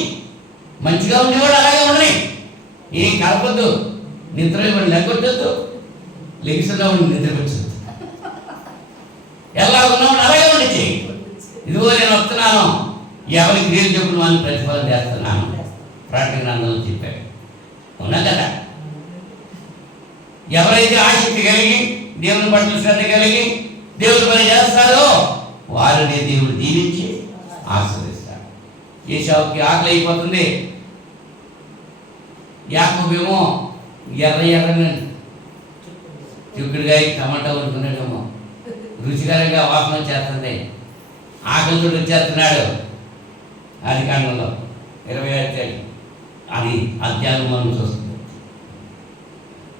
మంచిగా ఉండేవాడు అలాగే ఉండని. ఏం కలపొద్దు, నిద్ర ఇవ్వండి లెక్కొట్టద్దు, లెగిస్తున్నవాడు నిద్రకొచ్చొద్దు, ఎలా ఉన్నవాడు అలాగే ఉండి చేయి. ఇదిగో నేను వస్తున్నాను, ఎవరికి క్రియలు చెప్పిన వాళ్ళని ప్రతిఫలం చేస్తున్నాను, ప్రకటన గ్రంథంలో చెప్పాడు. ఉన్నా కదా? ఎవరైతే ఆసక్తి కలిగి దేవుని పట్ల శ్రద్ధ కలిగి దేవుని పని చేస్తారో వారిని దేవుడు దీవించి ఆశీర్వదిస్తాడు. ఏశావుకి ఆకలి అయిపోతుంది, యాకోబేమో ఎర్రని చిక్కుడుగా టమాటా వండుకున్నాడేమో, రుచికరంగా వాసన చేస్తుంది, ఆకలితో వచ్చేస్తున్నాడు. అది కాండంలో 27 అది అధ్యాయం మనం చూస్తుంది.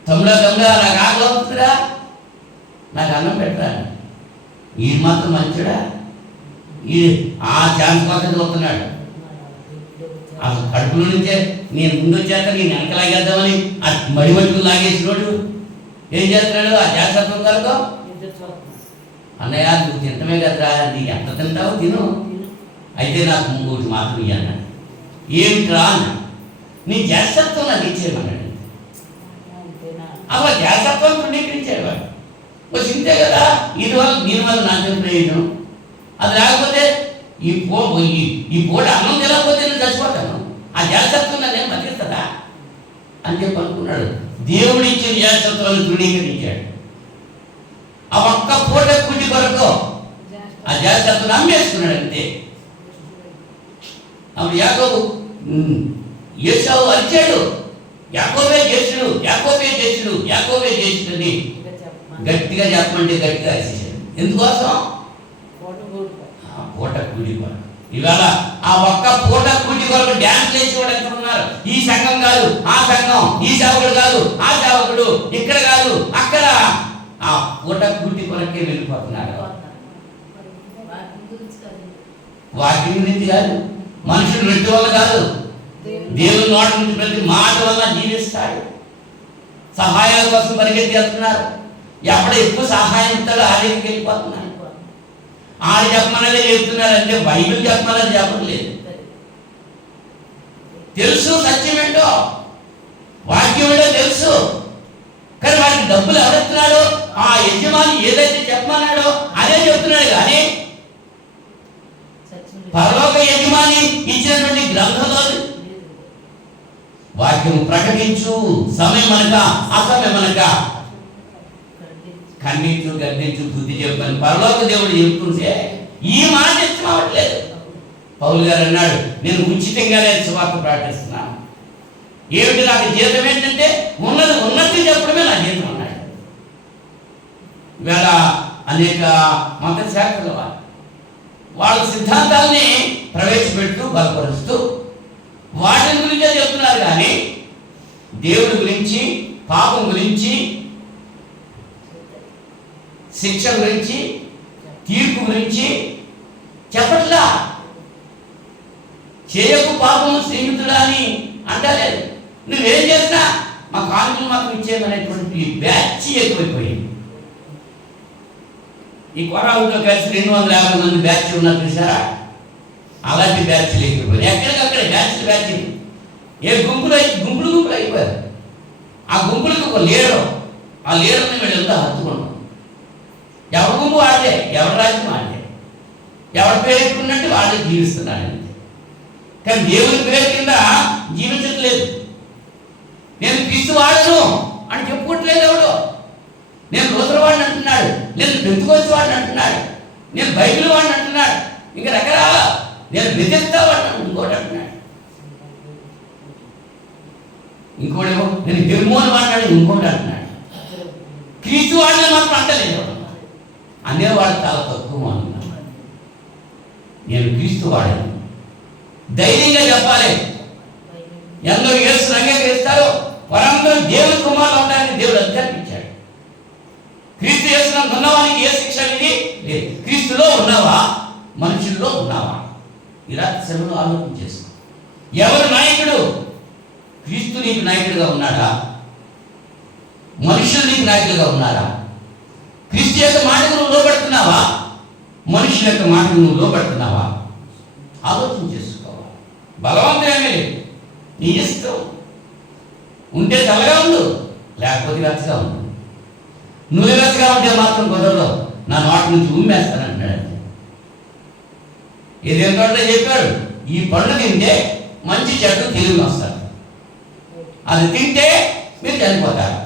తమ్ముడా నాకు ఆకలి అవుతుందిరా, నాకు అన్నం పెట్టరా. ఈ మాత్రం మంచిడా, ఈ ఆ ఛాన్స్ కోసం చూస్తున్నాడు. అసలు కడుపులో నుంచే నేను ముందు వచ్చాక నేను వెనకలాగేద్దామని ఆ మడి మట్టుకు లాగేసినోడు ఏం చేస్తున్నాడు? ఆ జాగ్రత్త కనుకో అన్నయ్య నువ్వు తింటమే కదరా, నీకు ఎంత తింటావో తిను, అయితే నాకు ఇంకోటి మాత్రం ఇయ్యన్నాడు. ఏమిట్రా అన్న, నీ జాగ్రత్తతో నాకు ఇచ్చేయమన్నాడు. అలా జాగ్రత్తతో తృణీకరించేవాడు. చింతే కదా, ఇది వల్ల దీని వల్ల నాకేం ప్రయోజనం? అది లేకపోతే ఈ పూట అన్నం తినకపోతే నేను చచ్చిపోతాను, ఆ జాగ్రత్త నేను బతికిస్తుందా అని చెప్పి అనుకున్నాడు. దేవుడు ఇచ్చిన జాగ్రత్తలను తృణీకరించాడు. ఆ ఒక్క పూట కుటి కొరకు ఆ జాగ్రత్తను అమ్మేసుకున్నాడు అంతే. అప్పుడు యాకోబు ఏశావు అరిచాడు, యాకోబే చేస్తుడు, యాకోబే చేస్తుడు, యాకోబే చేస్తుడని గట్టిగా చెప్పమంటే గట్టిగా అరిచేశాడు. ఎందుకోసం? పూట కూడి కొరకు. ఇవాళ ఆ ఒక్క పూట కూడి కొరకు డ్యాన్స్ చేసి కూడా ఎక్కడ ఉన్నారు? ఈ సంఘం కాదు ఆ సంఘం, ఈ సేవకుడు కాదు ఆ సేవకుడు, ఇక్కడ కాదు అక్కడ, ఆ పూట కూడి కొరకే వెళ్ళిపోతున్నారు. వాక్యం గురించి కాదు, మనుషులు రెడ్డి వల్ల కాదు, దేవుని నోట నుంచి ప్రతి మాట వల్ల జీవిస్తాడు. సహాయాల కోసం పరిగెత్తి వెళ్తున్నారు. ఎప్పుడు ఎక్కువ సహాయం ఇస్తాడో ఆ దగ్గరికి వెళ్ళిపోతున్నారు. ఆడు చెప్పమన్నదే చెప్తున్నారు అంటే బైబిల్ చెప్పమన్నది చెప్పట్లేదు. తెలుసు సత్యం ఏంటో, వాక్యం ఏంటో తెలుసు, కానీ వాడికి డబ్బులు ఎవరెత్తున్నాడో ఆ యజమాని ఏదైతే చెప్పమన్నాడో అదే చెప్తున్నాడు. కానీ పరలోక యజమాని ఇచ్చినటువంటి గ్రంథంలో వాక్యం ప్రకటించు, సమయం అనక అసమయం అనక ఖండించు, గర్దించు, బుద్ధి చెప్పని పరలోక దేవుడు చెప్తుంటే ఈ మాట ఇష్టం అవ్వట్లేదు. పౌలు గారు అన్నాడు, నేను ఉచితంగానే సువార్త ప్రకటిస్తున్నాను. ఏమిటి నాకు జీతం ఏంటంటే ఉన్నది ఉన్నది చెప్పడమే నా జీతం అన్నాడు. ఇవాళ అనేక మత శాఖల వాళ్ళ సిద్ధాంతాలని ప్రవేశపెడుతూ బలపరుస్తూ వాటి గురించే చెప్తున్నారు. కానీ దేవుడి గురించి, పాపం గురించి, శిక్ష గురించి, తీర్పు గురించి చెప్పట్లా. చేయకు పాపము స్నేహితుడా అని అంటలేదు. నువ్వేం చేసినా మా కానుకలు మాత్రం ఇచ్చేయమనేటువంటి బ్యాచ్ ఎక్కువైపోయింది. ఈ కొరావుతో కలిసి 250 మంది బ్యాచ్ ఉన్నారు చూసారా, అలాంటి బ్యాచ్లు ఎక్కువైపోయి ఎక్కడికక్కడ బ్యాచ్ ఏ గుంపులు అయిపోయారు. ఆ గుంపులకు ఒక లీడరు, ఆ లీడర్ని వీళ్ళంతా హత్తుకున్నాం. ఎవరి గుంపు వాడే, ఎవరి రాజ్యం వాడే, ఎవరి పేరు ఎక్కున్నట్టు వాళ్ళే జీవిస్తున్నాడు అంతే. కానీ దేవుని పేరు కింద జీవించట్లేదు. నేను క్రీస్తు వాడను అని చెప్పుకోవట్లేదు ఎవడు. నేను లూథర్ వాడిని అంటున్నాడు, నేను పెంతుకోస్తు వాడిని అంటున్నాడు, నేను బైబిల్ వాడిని అంటున్నాడు, ఇంకా రకరకాల నేను బెదిస్తా వాడిని ఇంకోటి అంటున్నాడు, ఇంకోటేమో నేను హెర్మోన్ వాడినాడు ఇంకోటి అంటున్నాడు. క్రీస్తు వాడిని మాత్రం అంటలేదు. అనేవాడు చాలా తక్కువ అన్నాడు. నేను క్రీస్తు వాడాను, ధైర్యంగా చెప్పాలి. ఎందరో యేసుని అంగీకరిస్తారో వారందరూ దేవుని కుమారులు అవడానికి దేవుడు అధ్యాపించాడు. క్రీస్తు యేసునందు ఉన్నవానికి ఏ శిక్ష అనేది లేదు. క్రీస్తులో ఉన్నావా, మనుషుల్లో ఉన్నావా? ఈ రాత్రి సమయంలో ఆలోచన చేసుకో. ఎవరు నాయకుడు? క్రీస్తు నీకు నాయకుడిగా ఉన్నాడా? మనుషులు నీకు నాయకులుగా ఉన్నారా? క్రీస్తు యొక్క మాట మనుషుల యొక్క మాటను నువ్వు లోబడుతున్నావా? ఆలోచన చేసుకోవాలి. బలవంతమేమీ లేదు, నీ ఇష్టం. ఉంటే చల్లగా ఉండు, లేకపోతే వెచ్చగా ఉండు. నువ్వు వెచ్చగా ఉంటే మాత్రం కుదరదు, నా నోటి నుంచి ఉమ్మేస్తానంటున్నాడు. ఇదేంటంటే చెప్పాడు, ఈ పండు తింటే మంచి చెడ్డ తెలివి వస్తారు, అది తింటే మీరు చనిపోతారు.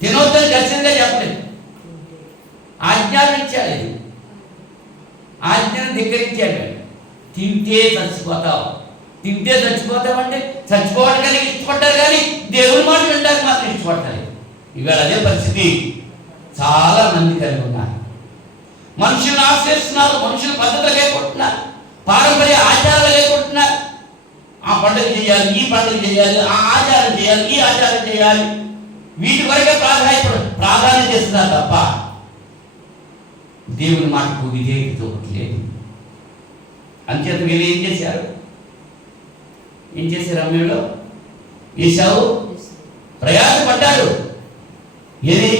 తినొద్దని ఖచ్చితంగా చెప్పలేదు, ఆజ్ఞాపించాడు. ఇది ఆజ్ఞను ధిక్కరించాడు. తింటే చచ్చిపోతావు, తింటే చచ్చిపోతావంటే చచ్చిపోవడానికి ఇష్టపడ్డారు, కానీ దేవుని మాట వినడానికి మాత్రం ఇష్టపడతారు. ఇవాళ అదే పరిస్థితి చాలా మంది కలిగి ఉన్నారు. మనుషులను ఆశ్రయిస్తున్నారు, మనుషుల పద్ధతులు లేకుంటున్నారు, పారంపర్య ఆచారాలు లేకుంటున్నారు. ఆ పండుగ చేయాలి, ఈ పండుగ చేయాలి, ఆ ఆచారం చేయాలి, ఈ ఆచారం చేయాలి, వీటి వరకే ప్రాధాన్యత చేస్తున్నారు తప్ప దేవుని మాటకు విధేయత లేదు. అంచేత వీళ్ళు ఏం చేశారు? అమ్మేడు ఏశావు ప్రయాసపడ్డాడు. ఏది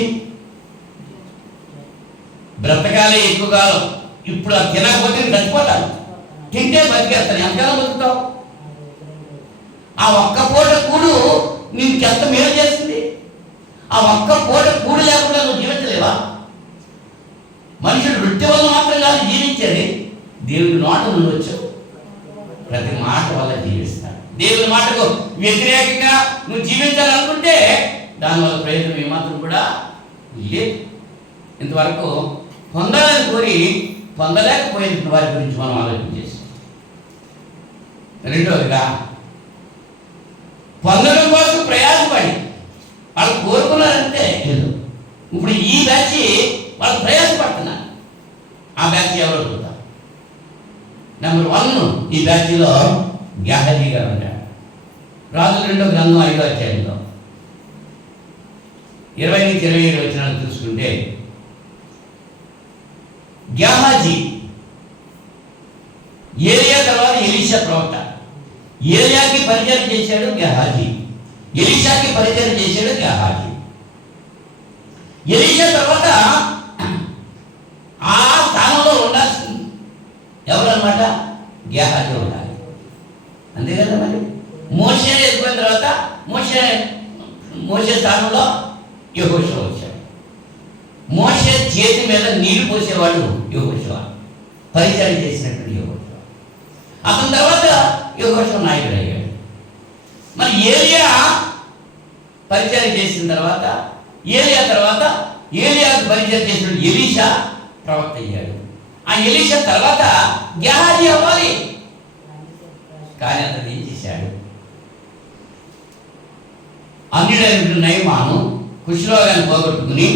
బ్రతకాలే ఎక్కువ కాలం. ఇప్పుడు అది తినకపోతే చచ్చిపోతాను, తింటే బతికేస్తాను. ఎంతకాలం బతుకుతావు? ఆ ఒక్క పూట కూడు నీకు ఎంత మేలు చేస్తుంది? ఆ ఒక్క పూట కూడు లేకుండా నువ్వు జీవించలేవా? మనుషుడు వృత్తి వల్ల మాత్రం కాదు జీవించేది, దేవుని నోట నుండి వచ్చు ప్రతి మాట వల్ల జీవిస్తాడు. దేవుని మాటకు వ్యతిరేకంగా నువ్వు జీవించాలనుకుంటే దానివల్ల ప్రయోజనం ఏమాత్రం కూడా లేదు. ఇంతవరకు పొందాలని కోరి పొందలేకపోయిన వారి గురించి మనం ఆలోచన చేస్తాం. రెండవదిగా, పొందడం కోసం ప్రయాసపడి వాళ్ళు కోరుకున్నారంటే లేదు. ఇప్పుడు ఈ బ్యాచ్ వాళ్ళు ప్రయాసపడుతున్నారు. ఆ బ్యాచ్ ఎవరు చూద్దాం. నెంబర్ 1 ఈ బ్యాచ్లో గెహజీ గారు ఉంటాడు. రాజుల 2వ గ్రంథం 5వ అధ్యాయంలో 20 నుంచి 27 వచనాలు చూసుకుంటే, గెహజీ ఏలియా తర్వాత ఎలీషా ప్రవక్త. ఏలియాకి పరిచయం చేశాడు గెహజీ, ఎలీషాకి పరిచయం చేశాడు గెహజీ. ఎలీషా తర్వాత ఆ స్థానంలో ఉండాల్సింది ఎవరన్నమాట? గెహజీ ఉండాలి, అంతే కదా. మరి మోషే ఎదుర్కొన్న తర్వాత మోషే స్థానంలో యెహోషువ వచ్చాడు. మోషే చేతి మీద నీళ్లు పోసేవాడు యెహోషువ, పరిచయం చేసినటువంటి యెహోషువ. అతని తర్వాత యెహోషువ నాయకుడు అయ్యాడు. మరి ఏలియా పరిచయం చేసిన తర్వాత, ఏలియా తర్వాత ఏలియాకు పరిచయం చేసిన ఎలీషా ప్రవక్త అయ్యాడు. ఆ ఎలీషా తర్వాత గెహజీ అవ్వాలి. కానీ అతను ఏం చేశాడు? అన్యుడైన నయమాను కుష్ఠరోగాన్ని పోగొట్టుకుని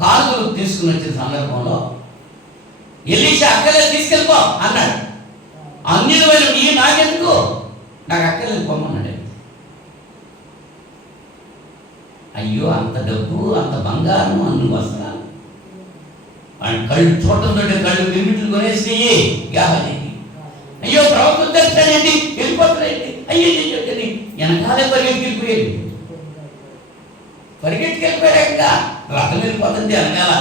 కానుకలు తీసుకుని వచ్చిన సందర్భంలో ఎలీషా అక్కర్లేదు తీసుకెళ్ళిపో అన్నాడు. అన్యుడైన నీ నాకెందుకు, నాకు అక్కర్లేదు పొమ్మన్నాడు. అయ్యో, అంత డబ్బు, అంత బంగారం, అన్ని వస్త్రాలు, ఆయన కళ్ళు చూడటంతో కళ్ళు లిమిట్లు కొనేసినాయి గెహజీకి. అయ్యో, ప్రవక్త తెస్తానండి, వెళ్ళిపోతానండి, అయ్యో చెప్పండి, వెనకాలే పరిగెట్టుకెళ్ళిపోయేది. పరిగెట్టుకెళ్ళిపోయాక రథం వెళ్ళిపోతుంది, వెనకాల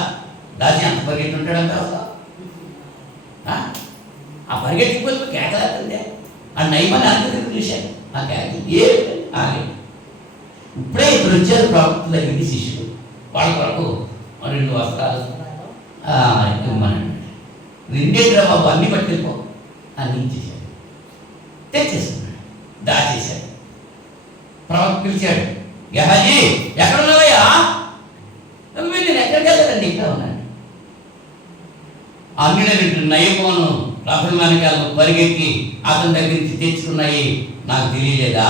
దాచి అంత పరిగెట్టుంటాడంట. అసలు ఆ పరిగెట్టుకుపోయి కేకలేదండి. ఆ నయమని అంత తిరిగి చూశాను, ఆ కేక ఆగే. ఇప్పుడే ఇప్పుడు వచ్చారు ప్రవక్త దగ్గరికి శిష్యుడు, వాళ్ళ కొరకు 2 వస్త్రాలు ఇవ్వమనండి. 2 బాబు, అన్ని పట్టుకెళ్ళిపో అన్ని ఇచ్చేసాడు. తెచ్చేసుకున్నాడు, దాచేశాడు. ప్రవక్త పిలిచాడు, గెహజీ ఎక్కడున్నావయ్యా? నేను ఎక్కడికి వెళ్ళాలండి, ఇక్కడ ఉన్నాడు. అన్యుడైన నయమోను రథం వెనకాలను పరిగెత్తి అతని దగ్గర నుంచి తెచ్చుకున్నాయి, నాకు తెలియలేదా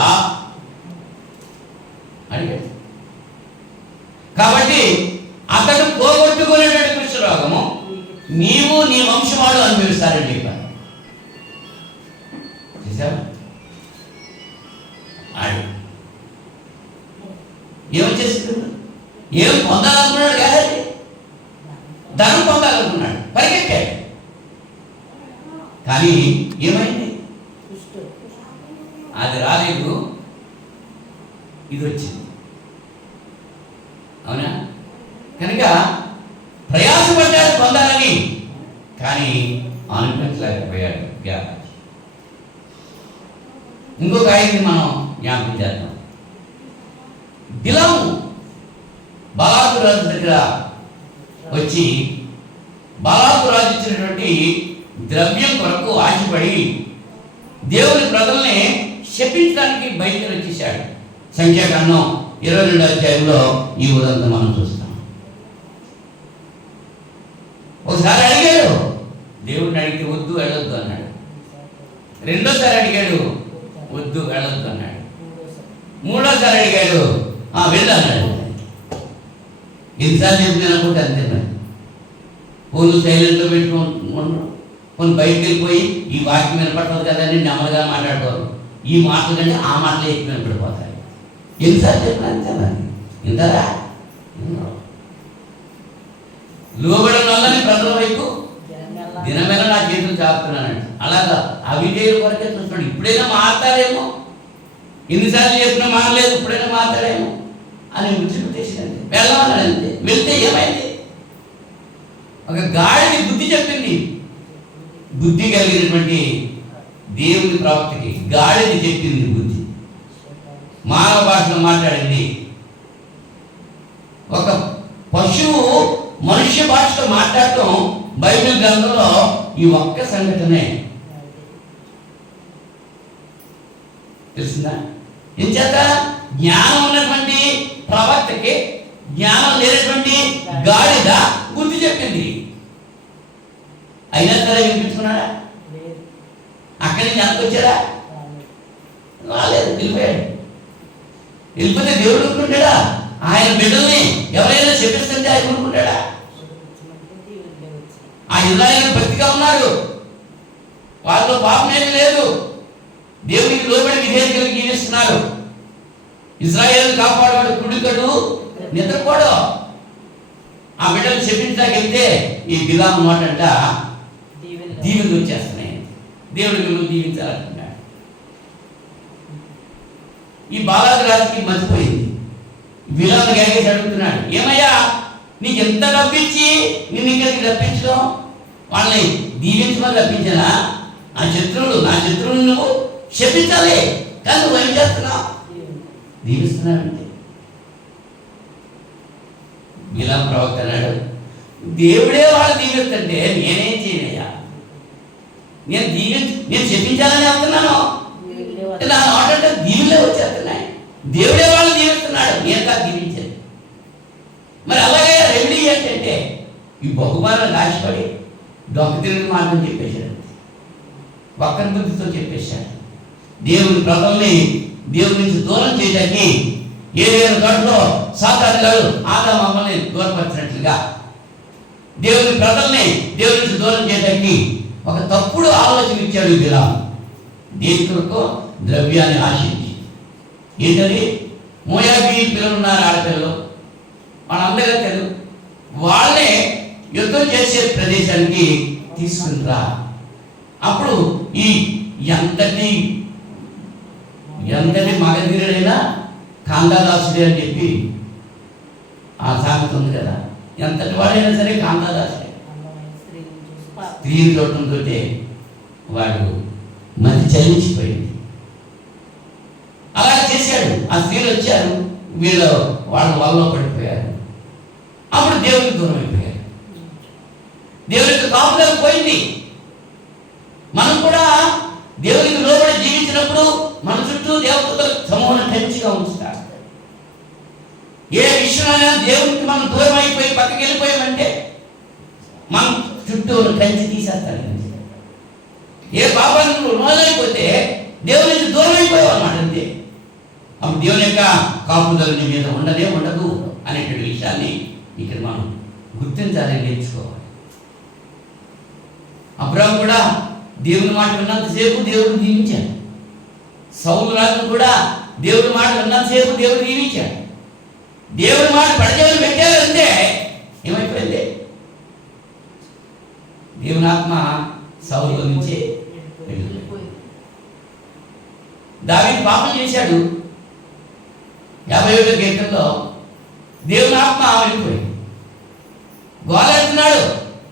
అడిగాడు. కాబట్టి అతడు పోగొట్టుకునేటువంటి కుష్ఠరోగము నీవు నీ వంశవాడు అనుభవిస్తారని చెప్పాను. చూసావా? ఆడు ఏం చేస్తున్నాడు? ఏం పొందాలనుకున్నాడు? గెహజీ ధనం పొందాలనుకున్నాడు, పరిగెట్టాడు. కానీ ఏమైంది? అది రాలేదు, ఇది వచ్చింది. అవునా? కనుక ప్రయాసపడ్డాడు పొందాలని, కానీ అనిపించలేకపోయాడు గ్యాప్. ఇంకొక ఆయన్ని మనం జ్ఞాపకం చేద్దాం. బిలాము బాలాకు రాజు దగ్గర వచ్చి బాలాకు రాజు ఇచ్చినటువంటి ద్రవ్యం కొరకు ఆశపడి దేవుని ప్రజల్ని శపించడానికి బయలుదేరి వచ్చేసాడు. సంఖ్యాకాండం 22వ అధ్యాయంలో ఈ ఉదంతం మనం చూస్తాం. ఒకసారి అడిగాడు, దేవుడిని అడిగితే వద్దు వెళ్ళొద్దు అన్నాడు. రెండోసారి అడిగాడు, వద్దు వెళ్ళొద్దు అన్నాడు. మూడోసారి అడిగాడు, వెళ్ళు అన్నాడు. ఎన్నిసార్లు చెప్పిన అనుకుంటే అంతే. మరి ఫోన్లు సైలెంట్లో పెట్టుకుంటున్నాడు. కొన్ని బయటకు వెళ్ళిపోయి ఈ వాక్యం వినపడదు కదండి నెమ్మదిగా మాట్లాడుకోరు. ఈ మాటలు కంటే ఆ మాటలు ఎక్కువ వినపడిపోతాయి. ఎన్నిసార్లు చెప్పిన అంతే. మరి ఇంతరా లోబడి నల్లని ప్రజల వైపు దినమేళ నా చేతులు చాపుతున్నానండి. అలాగా అవిధేయుల వరకే చూస్తున్నాడు. ఇప్పుడైనా మారుతాడేమో, ఎన్నిసార్లు చెప్పినా మారలేదు, ఇప్పుడైనా మారుతాడేమో అని విడిచిపెట్టేసిందండి. వెళ్ళమన్నాడు అంతే. వెళ్తే ఏమైంది? ఒక గాడిని బుద్ధి చెప్పింది. బుద్ధి కలిగినటువంటి దేవుని ప్రవక్తకి గాడిని చెప్పింది బుద్ధి. మానవ భాషలో మాట్లాడింది. ఒక పశువు మనుష్య భాషలో మాట్లాడటం బైబిల్ గ్రంథంలో ఈ ఒక్క సంఘటనే తెలిసిందా? ఇంచేత జ్ఞానం ఉన్నటువంటి ప్రవక్తకి జ్ఞానం లేనటువంటి గాడిద బుద్ధి చెప్పింది. అయినా సరే వినిపించుకున్నాడా? అక్కడి నుంచి అనుకొచ్చాడా? రాలేదు, వెళ్ళిపోయాడు. వెళ్ళిపోతే దేవుడు ఊరుకుంటాడా? ఆయన బిడ్డల్ని ఎవరైనా చెప్పిస్తుంటే ఆయన ఊరుకుంటాడా? ఆ ఇజ్రాయేలు భక్తిగా ఉన్నాడు, వాళ్ళలో పాపం ఏమీ లేదు, దేవునికి లోబడి విధేయత కలిగి జీవిస్తున్నారు. ఇజ్రాయేలు కాపాడవాడు కుడికడు నిద్రపోడు. ఆ బిడ్డలు చెప్పించడానికి వెళ్తే ఈ బిలాము మాట అంట దీవెనలు వచ్చేస్తున్నాయి. దేవుడు మిమ్మల్ని దీవించాలంటున్నాడు. ఈ బాలాకు రాజుకి మర్చిపోయింది. బిలాము గ్యాగేసి అడుగుతున్నాడు, ఏమయ్యా నీకు ఎంత డబ్బిచ్చి నిన్ను ఇక్కడికి రప్పించడం? వాళ్ళని దీవించమని రప్పించానా? నా శత్రువులు నువ్వు శపించాలి, కానీ నువ్వు ఏం చేస్తున్నావు? దీవిస్తున్నావంటే. బిలాము ప్రవక్త అన్నాడు, దేవుడే వాళ్ళు దీవిస్తుంటే నేనేం చేయనయ్యా? నేను చెప్పించాలని వెళ్తున్నాను, నా నోట అంటే దీవులే వచ్చేస్తున్నాయి. దేవుడే వాళ్ళు దీవిస్తున్నాడు, నేను కాదు దీవించాను. మరి అలాగే రెమెడీ ఏంటంటే ఈ బహుమానం దాచిపడి దొంగ తిరిగి మార్గం చెప్పేశాడు. ఒక్కరి బుద్ధితో చెప్పేశాడు. దేవుని ప్రజల్ని దేవుడి నుంచి దూరం చేయడానికి ఏదైనా గంటలో సాతాను గారు ఆదాము మమ్మల్ని దూరపరిచినట్లుగా దేవుని ప్రజల్ని దేవుడి నుంచి దూరం చేయడానికి ఒక తప్పుడు ఆలోచన ఇచ్చాడు బిలాము. దేని కొరకు? ద్రవ్యాన్ని ఆశించి. ఏంటది? మోయాబీ పిల్లలు ఉన్నారు, ఆడపిల్లలు, వాళ్ళందరూ తెలుగు. వాళ్ళే యుద్ధం చేసే ప్రదేశానికి తీసుకుంటారా. అప్పుడు ఈ ఎంతటి మగధీరుడైనా కాంతాదాసుడే అని చెప్పి ఆ సామెత ఉంది కదా. ఎంతటి వాడైనా సరే కాంతాదాసుడే. స్త్రీని చూడటంతో వాడు మతి చలించిపోయింది. అలా చేశాడు. ఆ స్త్రీలు వచ్చారు, వాళ్ళ వల్ల పడిపోయారు. అప్పుడు దేవునికి దూరం అయిపోయారు. దేవునికి కాపుదల పోయింది. మనం కూడా దేవునికి లోబడి జీవించినప్పుడు మన చుట్టూ దేవతల సమూహం టెన్స్గా ఉంచుతారు. ఏ విషయంలో దేవునికి మనం దూరం అయిపోయి పక్కకి వెళ్ళిపోయామంటే మనం చుట్టూ కంచి తీసేస్తారు. ఏ పాపానికి నువ్వు లోనైపోతే దేవుని నుంచి దూరం అయిపోయావు అన్నమాట అంతే. అప్పుడు దేవుని యొక్క కాపుదల నీ మీద ఉండదు అనేటువంటి విషయాన్ని ఇక్కడ మనం గుర్తించాలి, నేర్చుకోవాలి. అబ్రాహాం కూడా దేవుని మాట విన్నంతసేపు దేవుడు దీవించాడు. సౌలు రాజు కూడా దేవుడి మాట విన్నంతసేపు దేవుడు దీవించాడు. దేవుడి మాట పడిచేలు పెట్టాలంటే ఏమైపోయింది? దేవుని ఆత్మ సౌలు నుంచి దావీదు పాపం చేశాడు. 51వ కీర్తనలో దేవుని ఆత్మ వెళ్ళిపోయింది. గోలెడుతున్నాడు,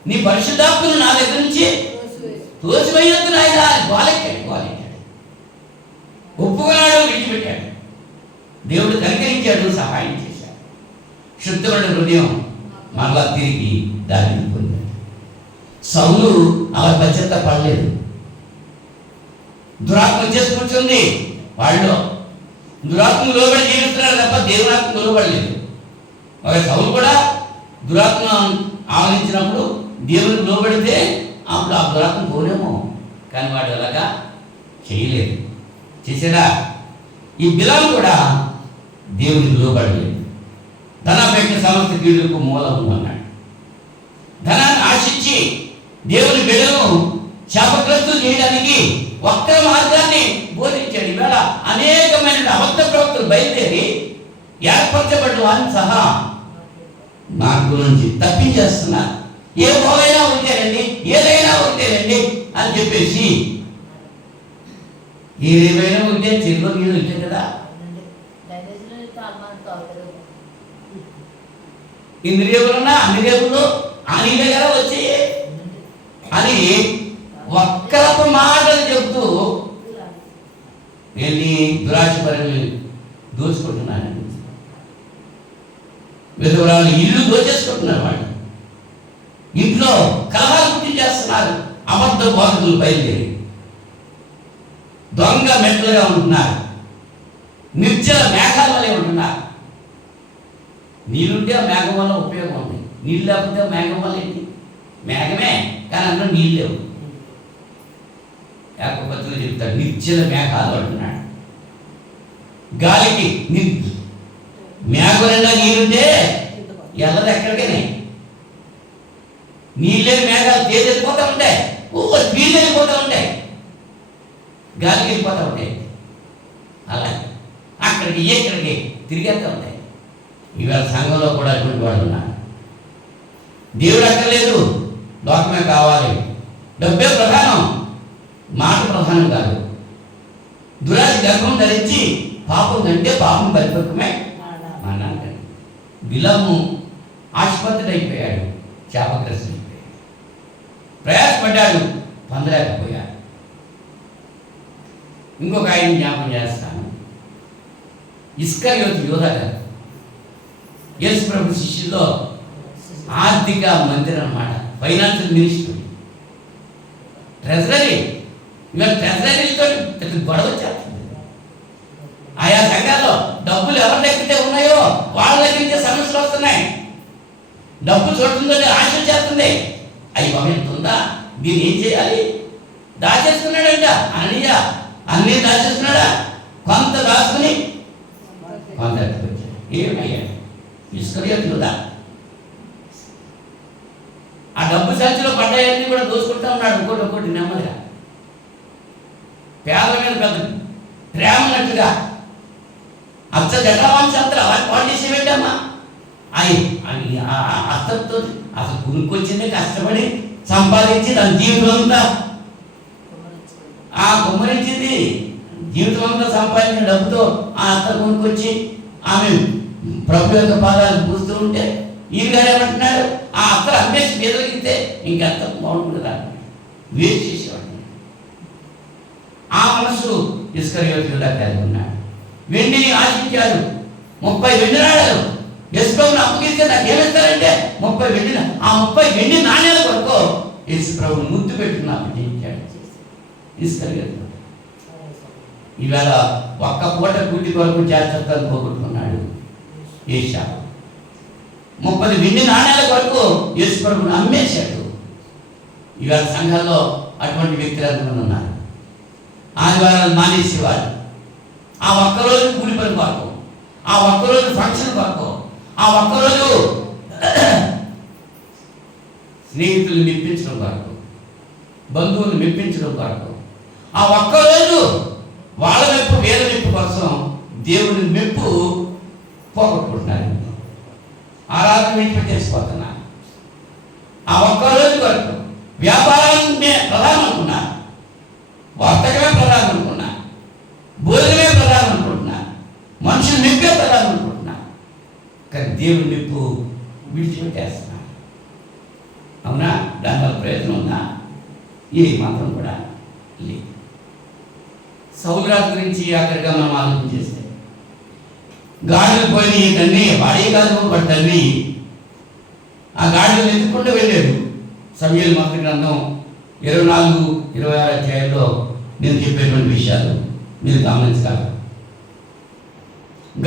నీ పరిశుద్ధాత్మను నా దగ్గర నుంచి తోసివేయొద్దు నాయన గోలెక్కాడు. ఒప్పుకున్నాడు, విడిచిపెట్టాడు. దేవుడు కనికరించాడు, సహాయం చేశాడు. శుద్ధమైన హృదయం మరలా తిరిగి దారిని పొందాడు. సౌలు అలా పశ్చాత్తాపడలేదు. దురాత్మ చేసుకుంటుంది వాళ్ళు. దురాత్మ లోబడి జీవిస్తున్నాడు తప్ప దేవునాత్మ లోబడలేదు. ఒక సౌలు కూడా దురాత్మ ఆవరించినప్పుడు దేవునికి లోబడితే అప్పుడు ఆ దురాత్మ పోలేమో, కానీ వాడు అలాగా చేయలేదు. చేసాడా? ఈ బిలాము కూడా దేవునికి లోబడలేదు. ధనపేట సమస్త కీడులకు మూలము అన్నాడు. ధనాన్ని ఆశించి దేవుని బిడ్డను శాపగ్రస్తులు చేయడానికి ఒక్క మార్గాన్ని బోధించాడు. ఈవేళ అనేకమైన అబద్ధ ప్రవక్తలు బయలుదేరి ఏర్పరచబడ్డ వారిని సహా మార్గం నుంచి తప్పించేస్తున్నారు. ఏ భోగైనా ఉంటేనండి, ఏదైనా ఉంటేనండి అని చెప్పేసి, ఏదేమైనా ఉంటే చెరువు నీళ్ళు ఉంటాయి కదా, ఇంద్రియములున్నా అన్ని రేపులు ఆ నీళ్ళే కదా వచ్చాయి అని ఒక్కరపు మాటలు చెబుతూ వెళ్ళి దురాశపరిని దోచుకుంటున్నాను. విధవరాలు ఇల్లు దోచేసుకుంటున్నారు. వాళ్ళు ఇంట్లో కలహాలు పుట్టించేస్తున్నారు. అబద్ధ బోధకులు బయలుదేరి దొంగ మెట్లుగా ఉంటున్నారు. నిర్జల మేఘాల వల్లే ఉంటున్నారు. నీళ్ళుంటే ఆ మేఘం వల్ల ఉపయోగం ఉంది. నీళ్ళు లేకపోతే మేఘం వల్ల ఏంటి? మేఘమే, కానీ అందులో నీళ్ళు లేవు. యాకోబులో చెప్తాడు, నిర్జల మేఘాలు అంటున్నాడు. గాలికి మేఘం నిండా నీళ్ళుంటే ఎల్లదు ఎక్కడికనే. నీళ్ళే మేఘాలు తేలి వెళ్ళిపోతూ ఉంటాయి, నీళ్ళు వెళ్ళిపోతూ ఉంటాయి, గాలికి వెళ్ళిపోతూ ఉంటాయి. అలా అక్కడికి ఇక్కడికి తిరిగేస్తూ ఉంటాయి. ఇవాళ సంఘంలో కూడా అటువంటి వాళ్ళు ఉన్నారు. దేవుడు అక్కర్లేదు, లోకమే కావాలి, డబ్బే ప్రధానం, మాట ప్రధానం కాదు. దురాశ గర్భం ధరించి పాపం కంటే పాపం పరిపక్వమే అన్నాడు. బిలాము ఆసుపత్రి అయిపోయాడు, శాపగ్రస్తుడు అయిపోయాడు. ప్రయాసపడ్డాడు, పొందలేకపోయాడు. ఇంకొక ఆయన జ్ఞాపకం చేస్తాను. ఇస్కరియోతు యోధా గారు యేసు ప్రభు శిష్యుల్లో ఆర్థిక మంత్రి అన్నమాట, ఫైనాన్షియల్ మినిస్టర్, ట్రెజరీ. ఇవాళ ట్రెజరీతో గొడవ వచ్చేస్తుంది. ఆయా సంఘాల్లో డబ్బులు ఎవరి దగ్గర ఉన్నాయో వాళ్ళ దగ్గర నుంచే సమస్యలు వస్తున్నాయి. డబ్బు చూడుతుందంటే ఆశ చేస్తుంది. అయ్యి బాబు ఎంత ఉందా, దీన్ని ఏం చేయాలి? దాచేసుకున్నాడంట అననీయ, అన్నీ దాచేసుకున్నాడా? కొంత దాచుకుని కొంత ఏమయ్యాడు? ఇస్కరియోతు ఆ డబ్బు సంచిలో పడ్డాయన్నీ కూడా దోచుకుంటా ఉన్నాడు. ఇంకోటి నెమ్మదిగా పేదల మీద పెద్ద ప్రేమ ఉన్నట్టుగా అచ్చ జగవంశంతలు వాళ్ళు చేసేవేంటమ్మా? అత్తతో అసలు కొనుక్కొచ్చిందే కష్టపడి సంపాదించి తన జీవితం అంతా కుమ్మరించింది. జీవితం అంతా సంపాదించిన డబ్బుతో ఆ అత్త కొనుక్కొచ్చి ఆమె ప్రభు యొక్క పాదాలు పూస్తూ ఉంటే ఈయన గారు ఏమంటున్నాడు, ఆ అత్తలు అమ్మేసి బెదిరిగితే ఇంకెంత బాగుంటుందా, వేస్ట్ చేసేవాడు. ఆ మనసు ఇస్కరియోతు యూదా కలిగి ఉన్నాడు. వెండిని ఆశించాడు. 30 వెండి నాణేలు యేసుప్రభుని అప్పగిస్తే నాకు ఏమిస్తారంటే 30 వెండి. ఆ 30 వెండి నాణేల కొరకు యేసుప్రభుని ముద్దు పెట్టుకుని అప్పగించాడు ఇస్కరియోతు. ఈవేళ ఒక్క పూట కూటి కొరకు చేస్తాను పోగొట్టుకున్నాడు ఏషావు. 30 వెండి నాణేల కొరకు యేసుప్రభుని అమ్మేశాడు. ఈవేళ సంఘాల్లో అటువంటి వ్యక్తులు ఎంతమంది ఉన్నారు? ఆదివారాలు మానేసేవాడు. ఆ ఒక్కరోజు కూలి పని కొరకు, ఆ ఒక్కరోజు ఫంక్షన్ కొరకు, ఆ ఒక్కరోజు స్నేహితులు మెప్పించడం కొరకు, బంధువులు మెప్పించడం కొరకు, ఆ ఒక్కరోజు వాళ్ళ మెప్పు వీళ్ళ మెప్పు కోసం దేవుని మెప్పు పోగొట్టుకుంటున్నారు. ఆరాధన విడిచిపెట్టేసిపోతున్నారు. ఆ ఒక్కరోజు కొరకు వ్యాపారాన్ని ప్రధానం అనుకున్నారు, వర్తకమే ప్రధానం అనుకున్నా, భోజనమే ప్రధానం అనుకుంటున్నా, మనుషులు మెప్పే ప్రధానం అనుకుంటున్నా. కానీ దేవుని మెప్పు విడిచిపెట్టేస్తున్నారు. అవునా? దానివల్ల ప్రయోజనం ఉందా? ఏ మాత్రం కూడా లేదు. సౌలు రాజు గురించి ఆఖరిగా మనం ఆలోచన చేస్తే, గాడిలు పోయి తన్ని వాడే కాదు వాడు తల్లి ఆ గాడిని ఎత్తుకుంటూ వెళ్ళాడు. సమూయేలు మొదటి గ్రంథం 24-26 అధ్యాయంలో నేను చెప్పేటువంటి విషయాలు మీరు గమనించగలరు.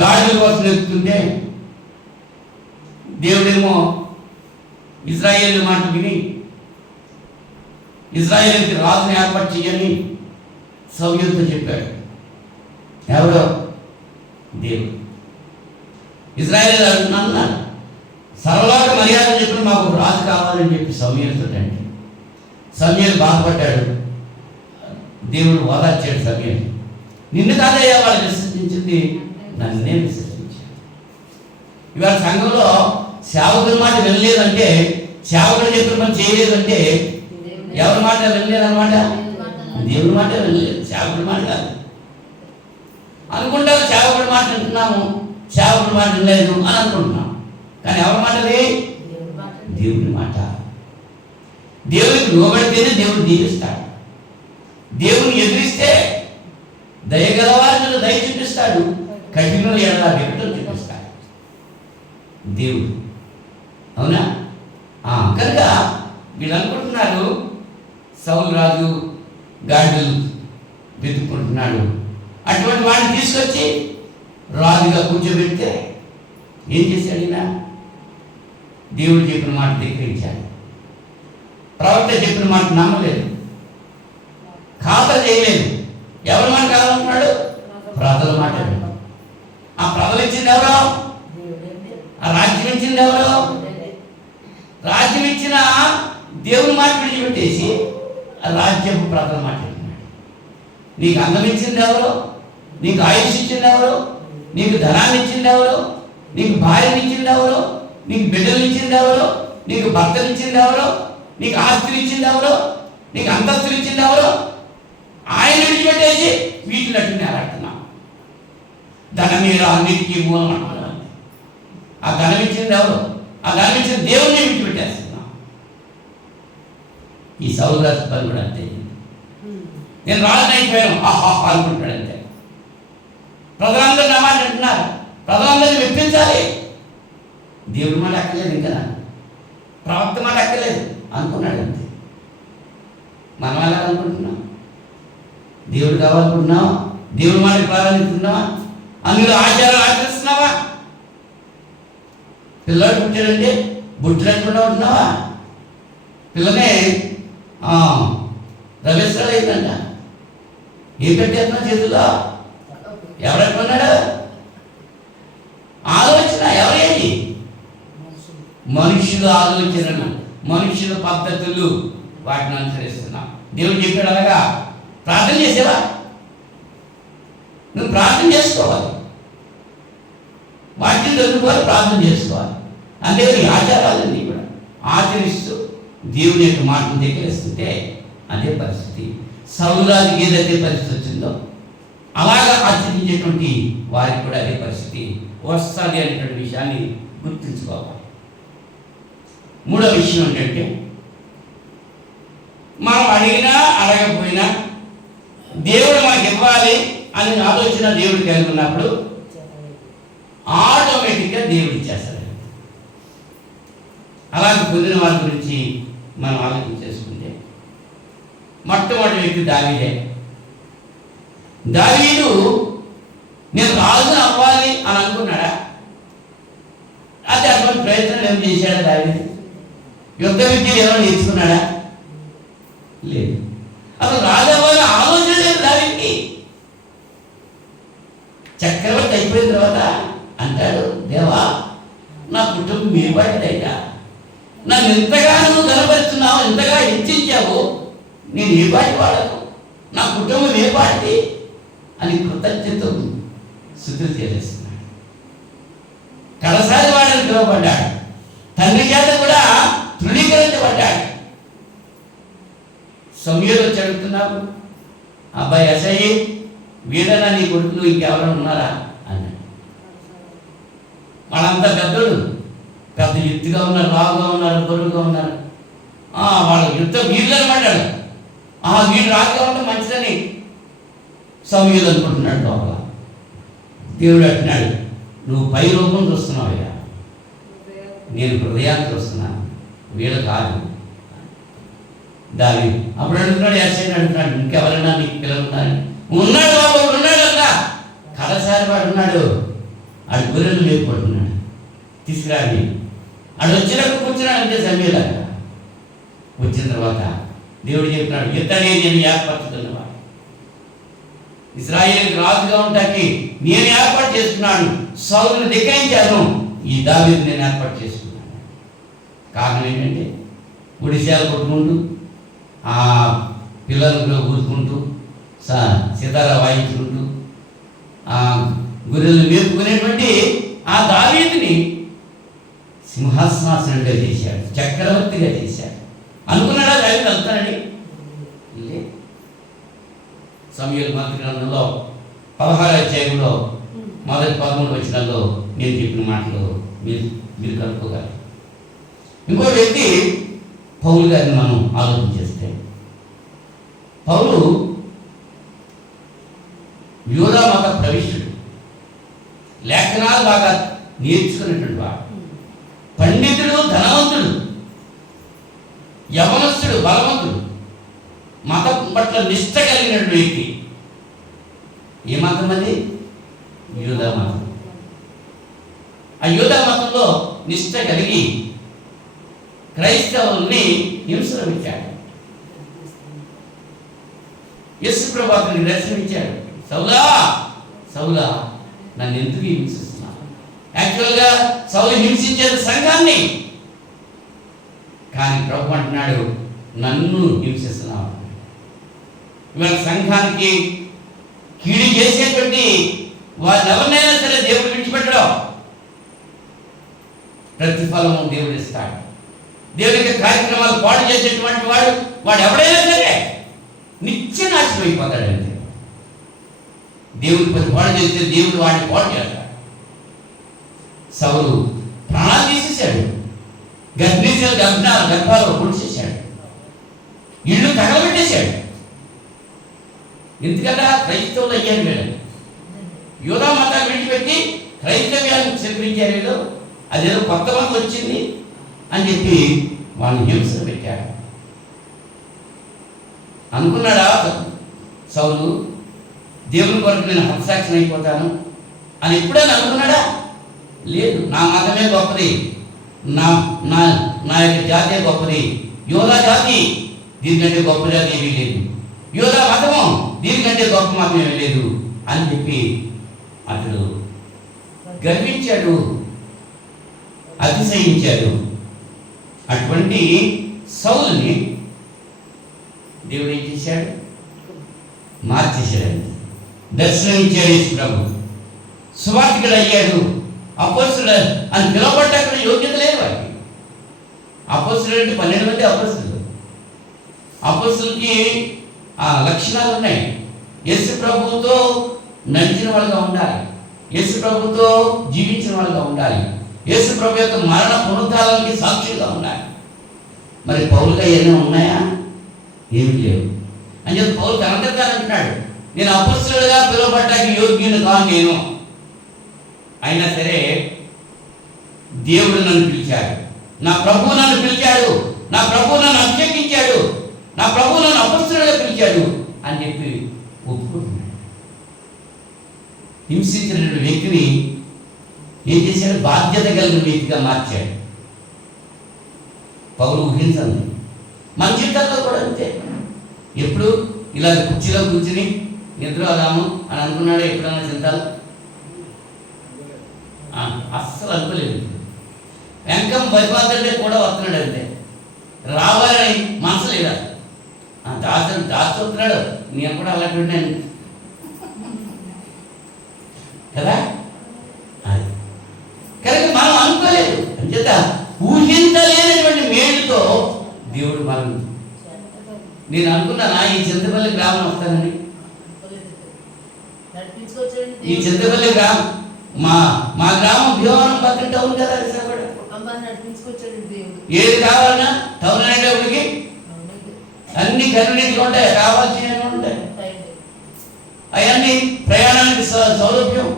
గాడిల కోసం ఎత్తుతుంటే దేవుడేమో ఇశ్రాయేలు మాట విని ఇశ్రాయేలుకి రాజుని ఏర్పాటు చేయని సమూయేలుతో చెప్పాడు. ఎవరో దేవుడు. ఇశ్రాయేలు అన్నాడు, సర్వలోక మర్యాద చెప్పిన మాకు రాజు కావాలని చెప్పి సమూయేలుతో అంటే సమూయేలు బాధపడ్డాడు. దేవుడు ఓదార్చాడు సమూయేలు. నిన్ను కాదయ్యా వాళ్ళు విశ్వసించింది, నన్నే విశ్వసించాడు. ఇవాళ సంఘంలో సేవకుల మాట వినలేదంటే, సేవకుడు చెప్పిన పని చేయలేదంటే ఎవరి మాట వినలేదన్నమాట? దేవుడి మాట వినలేదు, సేవకుడి మాట కాదు. అనుకుంటారు సేవకుడి మాట వింటున్నాము, సేవకుడి మాట వినలేదు అని అనుకుంటున్నాం. కానీ ఎవరి మాటది? దేవుడి మాట. దేవుడికి లోబడితేనే దేవుడు దీవిస్తాడు. దేవుని ఎదిరిస్తే దయగలవారిని దయ చూపిస్తాడు, కఠినలు ఎలా వికటం చూపిస్తాడు దేవుడు. అవునా? కనుక వీళ్ళు అనుకుంటున్నారు సౌలు రాజు గాడిదలు వెతుక్కుంటున్నాడు. అటువంటి వాడిని తీసుకొచ్చి రాజుగా కూర్చోబెడితే ఏం చేశాడు? ఈయన దేవుడు చెప్పిన మాట ధిక్కరించాడు. ప్రవక్త చెప్పిన మాట నమ్మలేదు, ఖాతరు చేయలేదు. ఎవరి మాట కావాలంటున్నాడు? ప్రజల మాట. ఆ ప్రజలు ఇచ్చింది ఎవరో? ఆ రాజ్యం ఇచ్చింది ఎవరో? రాజ్యం ఇచ్చిన దేవుని మాట విడిచిపెట్టేసి ఆ రాజ్యపు ప్రజల మాట వింటున్నాడు. నీకు అందం ఇచ్చింది ఎవరో? నీకు ఆయుష్ ఇచ్చింది ఎవరో? నీకు ధనాన్ని ఇచ్చింది ఎవరో? నీకు భార్యని ఇచ్చింది ఎవరో? నీకు బిడ్డలు ఇచ్చింది ఎవరో? నీకు భర్తలు ఇచ్చింది ఎవరో? నీకు ఆస్తులు ఇచ్చింది ఎవరో? నీకు అంతస్తులు ఇచ్చింది ఎవరో? ఆయన విడిచిపెట్టేసి వీటిని అట్టు నేరాడుతున్నాం. ధనం మీద అన్నిటికీ మూలం అంటున్నాం. ఆ ధనం ఇచ్చింది ఎవరు? ఆ ధనం ఇచ్చిన దేవుడిని విడిచిపెట్టేస్తున్నాం. ఈ సౌలు రాజు పని కూడా అంతే. నేను రాజుని అయిపోయాను ఆహా అనుకుంటాడు అంతే. ప్రజలందరూ నా మాట అంటున్నారు, ప్రజలందరినీ మెప్పించాలి. దేవుడి మాట అక్కర్లేదు, ఇంకా ప్రవక్త మాట అక్కర్లేదు అనుకున్నాడు అంతే. మనం ఎలా అనుకుంటున్నాం? దేవుడు కావాలనుకుంటున్నావా? దేవుడి మాట ప్రారంభిస్తున్నావా? అందులో ఆచారాలు ఆచరిస్తున్నావా? పిల్లలు పుట్టాడంటే బుట్టలు అనుకుంటా ఉంటున్నావా? పిల్లనే రవేశ్వరాలు అయిందంట. ఏం పెట్టేస్తున్నా చేతుల్లో? ఎవరెట్టున్నాడు? ఆలోచన ఎవరేంటి? మనుషుల ఆలోచనలు, మనుషుల పద్ధతులు, వాటిని అనుసరిస్తున్నాం. దేవుడు చెప్పాడు అలాగా. ప్రార్థన చేసేవా? నువ్వు ప్రార్థన చేసుకోవాలి, వాటిని దొరుకుకోవాలి, ప్రార్థన చేసుకోవాలి. అంతేకాదు ఈ ఆచారాలన్నీ కూడా ఆచరిస్తూ దేవుని యొక్క మాటను దగ్గరిస్తుంటే అదే పరిస్థితి. సౌలు రాజుకి ఏదైతే పరిస్థితి వచ్చిందో అలాగా ఆచరించేటువంటి వారికి కూడా అదే పరిస్థితి వస్తుంది అనేటువంటి విషయాన్ని గుర్తుంచుకోవాలి. మూడో విషయం ఏంటంటే, మనం అడిగినా అడగకపోయినా దేవుడు మనకి ఇవ్వాలి అని ఆలోచన దేవుడు కలిగి ఉన్నప్పుడు ఆటోమేటిక్గా దేవుడు ఇచ్చేస్తాడు. అలాగే పొందిన వారి గురించి మనం ఆలోచన చేసుకుంటే, మొట్టమొదటి వ్యక్తి దావీదే. దావీదు నేను రాజు అవ్వాలి అని అనుకున్నాడా? అది అటువంటి ప్రయత్నం ఏం చేశాడా? దావీదు యుద్ధ విద్యలు ఏమైనా నేర్చుకున్నాడా? లేదు. అసలు రాజు అవ్వాలి ఆలోచన లేదు దావీదుకి. చక్రవర్తి అయిపోయిన తర్వాత అంటాడు, దేవా నా కుటుంబం ఏ పాటిదయ్యా, నన్ను ఎంతగానో గనపరుస్తున్నావు, ఎంతగా హెచ్చించావు, నేను ఏ పాటి వాడను, నా కుటుంబం ఏ పాటిది అని కృతజ్ఞతతో శుద్ధి చేస్తున్నాడు. కడసారి వాడని పిలువబడ్డాడు, తండ్రి చేత కూడా తృణీకరించబడ్డాడు. సమూయేలు వచ్చి అడుగుతున్నావు, అబ్బాయి యెషయి వీడనా నీ కొడుకులు ఇంకెవరైనా ఉన్నారా అన్నాడు. వాళ్ళంతా పెద్దోడు, పెద్ద ఎత్తుగా ఉన్నారు, లావుగా ఉన్నారు, బరువుగా ఉన్నారు. యుద్ధ వీరులు అనమాటాడు. వీడు రాజుగా ఉంటే మంచిదని సమూయేలు అనుకుంటున్నాడు లోపల. దేవుడు అంటున్నాడు, నువ్వు పై రూపం చూస్తున్నావయ్యా, నేను హృదయాన్ని చూస్తున్నాను, వీళ్ళు కాదు. దాని అప్పుడు అడుగుతున్నాడు, యాసైనా అడుగుతున్నాడు, ఇంకెవరైనా నీకు పిల్లలు ఉన్నారని. ఉన్నాడు బాబు, ఉన్నాడు అక్క, కడసారి వాడు ఉన్నాడు, ఆడు గొర్రెలు లేకపోతున్నాడు, తీసుకురాని. ఆడు వచ్చినప్పుడు కూర్చున్నాడు అంతే సమయంలో. వచ్చిన తర్వాత దేవుడు చెప్తున్నాడు, యుద్ధాన్ని నేను ఏర్పరచుతున్నవాడు, ఇశ్రాయేలుకి రాజుగా ఉంటాకి నేను ఏర్పాటు చేసుకున్నాను, సౌలుని దిగ్గించాను, ఈ దావీదుని నేను ఏర్పాటు చేసుకున్నాను. కారణం ఏంటంటే గుడిశాలు కొట్టుకుంటూ పిల్లలు ఊరుకుంటూ సితారా వాయించుకుంటూ గొర్రెలను మేపుకునేటువంటి ఆ దావీదుని సింహాసనాసనంగా చేశాడు, చక్రవర్తిగా చేశాడు. అనుకున్నాడా దావీదు వెళ్తానని? సమూయేలు మొదటి గ్రంథంలో 16వ అధ్యాయంలో మొదటి 13 వచనాల్లో నేను చెప్పిన మాటలు మీరు కలుపుకోగలరు. ఇంకో వ్యక్తి పౌలు గారిని మనం ఆలోచన చేస్తే, పౌలు యూదా మత ప్రవిష్టుడు, లేఖనాలు బాగా నేర్చుకున్నటువంటి వాడు, పండితుడు, ధనవంతుడు, యవనస్తుడు, బలవంతుడు, మతం పట్ల నిష్ట కలిగినటువంటి వ్యక్తి. ఏ మతం అది? యూదా మతం. ఆ యూదా మతంలో నిష్ట కలిగి క్రైస్తవుల్ని హింసలు పెట్టాడు. యేసు ప్రభువు అతనికి దర్శనమిచ్చాడు, సౌలా సౌలా నన్ను ఎందుకు హింసిస్తున్నావు? యాక్చువల్గా సౌలు హింసించేది సంఘాన్ని, కానీ ప్రభు అంటున్నాడు, నన్ను హింసిస్తున్నావు. ఇవాళ సంఘానికి కీడు చేసేటువంటి వాళ్ళు ఎవరినైనా సరే దేవుడు విడిచిపెట్టడం, ప్రతిఫలము దేవుడు ఇస్తాడు. దేవుడికి కార్యక్రమాలు పాడు చేసేటువంటి వాడు ఎవడైనా సరే నిత్య నాశనం అయిపోతాడంతే. దేవుడి పని పాడు చేస్తే దేవుడు వాడిని పాడు చేస్తాడు. సౌలు ప్రాణాలు తీసేశాడు, గర్భాలు పొడిచేశాడు, ఇళ్ళు తగలబెట్టేశాడు. ఎందుకంటే క్రైస్తవులు అయ్యారు వీళ్ళు. యూదా మతాన్ని విడిచిపెట్టి క్రైస్తవ్యాన్ని స్వీకరించారు వీళ్ళు. అదేదో కొత్త మతం వచ్చింది అని చెప్పి వాళ్ళని హింసలు పెట్టాడు. అనుకున్నాడా సౌలు, దేవుని కొరకు నేను హతసాక్షి అయిపోతాను అని ఎప్పుడైనా అనుకున్నాడా? లేదు. నా మతమే గొప్పది, నా నా నా యొక్క జాతే గొప్పది, యోధా జాతి దీనికంటే గొప్ప జాతి ఏమీ లేదు, యోధా మతము దీనికంటే గొప్ప మతం ఏమీ లేదు అని చెప్పి అతడు గర్వించాడు, అతిశయించాడు. అటువంటి సౌలుని దేవుడు ఏం చేశాడు? మార్చేశాడు, దర్శనం ఇచ్చాడు. యేసు ప్రభు సువార్తికుడు అయ్యాడు, అపోస్తలుడు అని పిలవబడ్డ అక్కడ యోగ్యత లేదు వాడికి. అపోస్తలుడు అంటే 12 మంది అపోస్తలులు. అపోస్తలుకి లక్షణాలు ఉన్నాయి. యేసు ప్రభువుతో నడిచిన వాళ్ళుగా ఉండాలి, యేసు ప్రభువుతో జీవించిన వాళ్ళుగా ఉండాలి, యేసు ప్రభు యొక్క మరణ పునరుద్ధానానికి సాక్షులుగా ఉండాలి. మరి పౌలుగా ఏమైనా ఉన్నాయా? ఏమి లేవు అని చెప్పి పౌలు తనంటాడు, నేను అపోస్తలుడుగా పిలువబడ్డానికి యోగ్యుని కాను నేను. అయినా సరే దేవుడు నన్ను పిలిచాడు, నా ప్రభువు నన్ను పిలిచాడు, నా ప్రభువు నన్ను అభిషేకించాడు, నా ప్రభువు నన్ను అపోస్తలుడుగా పిలిచాడు అని చెప్పి ఒప్పుకుంటున్నాడు. హింసించిన వ్యక్తిని ఏం చేశాడు? బాధ్యత కలిగిన వ్యక్తిగా మార్చాడు. పౌలు ఊహించండి, మన జీవితాల్లో కూడా అంతే. ఎప్పుడు ఇలా కుర్చీలో కూర్చుని నిద్రదాము అని అనుకున్నాడు ఎప్పుడన్నా చింతాలు? అస్సలు అనుకోలేదు. వెంకం బలిపాత్రంటే కూడా వస్తున్నాడు అంతే, రావాలని మనసు లేదా దాచుతున్నాడు. నేను కూడా అలాంటి ఉన్నాను కదా. కనుక మనం అనుకోలేదు, అంచేత ఊహించలేనటువంటి మేలుతో దేవుడు మనం. నేను అనుకున్నానా ఈ చింతపల్లి గ్రామం వస్తానని? ఈ చింతపల్లి గ్రామం మా గ్రామం భీమవరం పక్కన టౌన్ కదా, విశాఖపట్నం. ఏది కావాలన్నా టౌన్ అనేటప్పటికి కన్వీనియంట్గా ఉంటాయి, కావాల్సినవి ఉంటాయి. అవన్నీ ప్రయాణానికి సౌలభ్యం.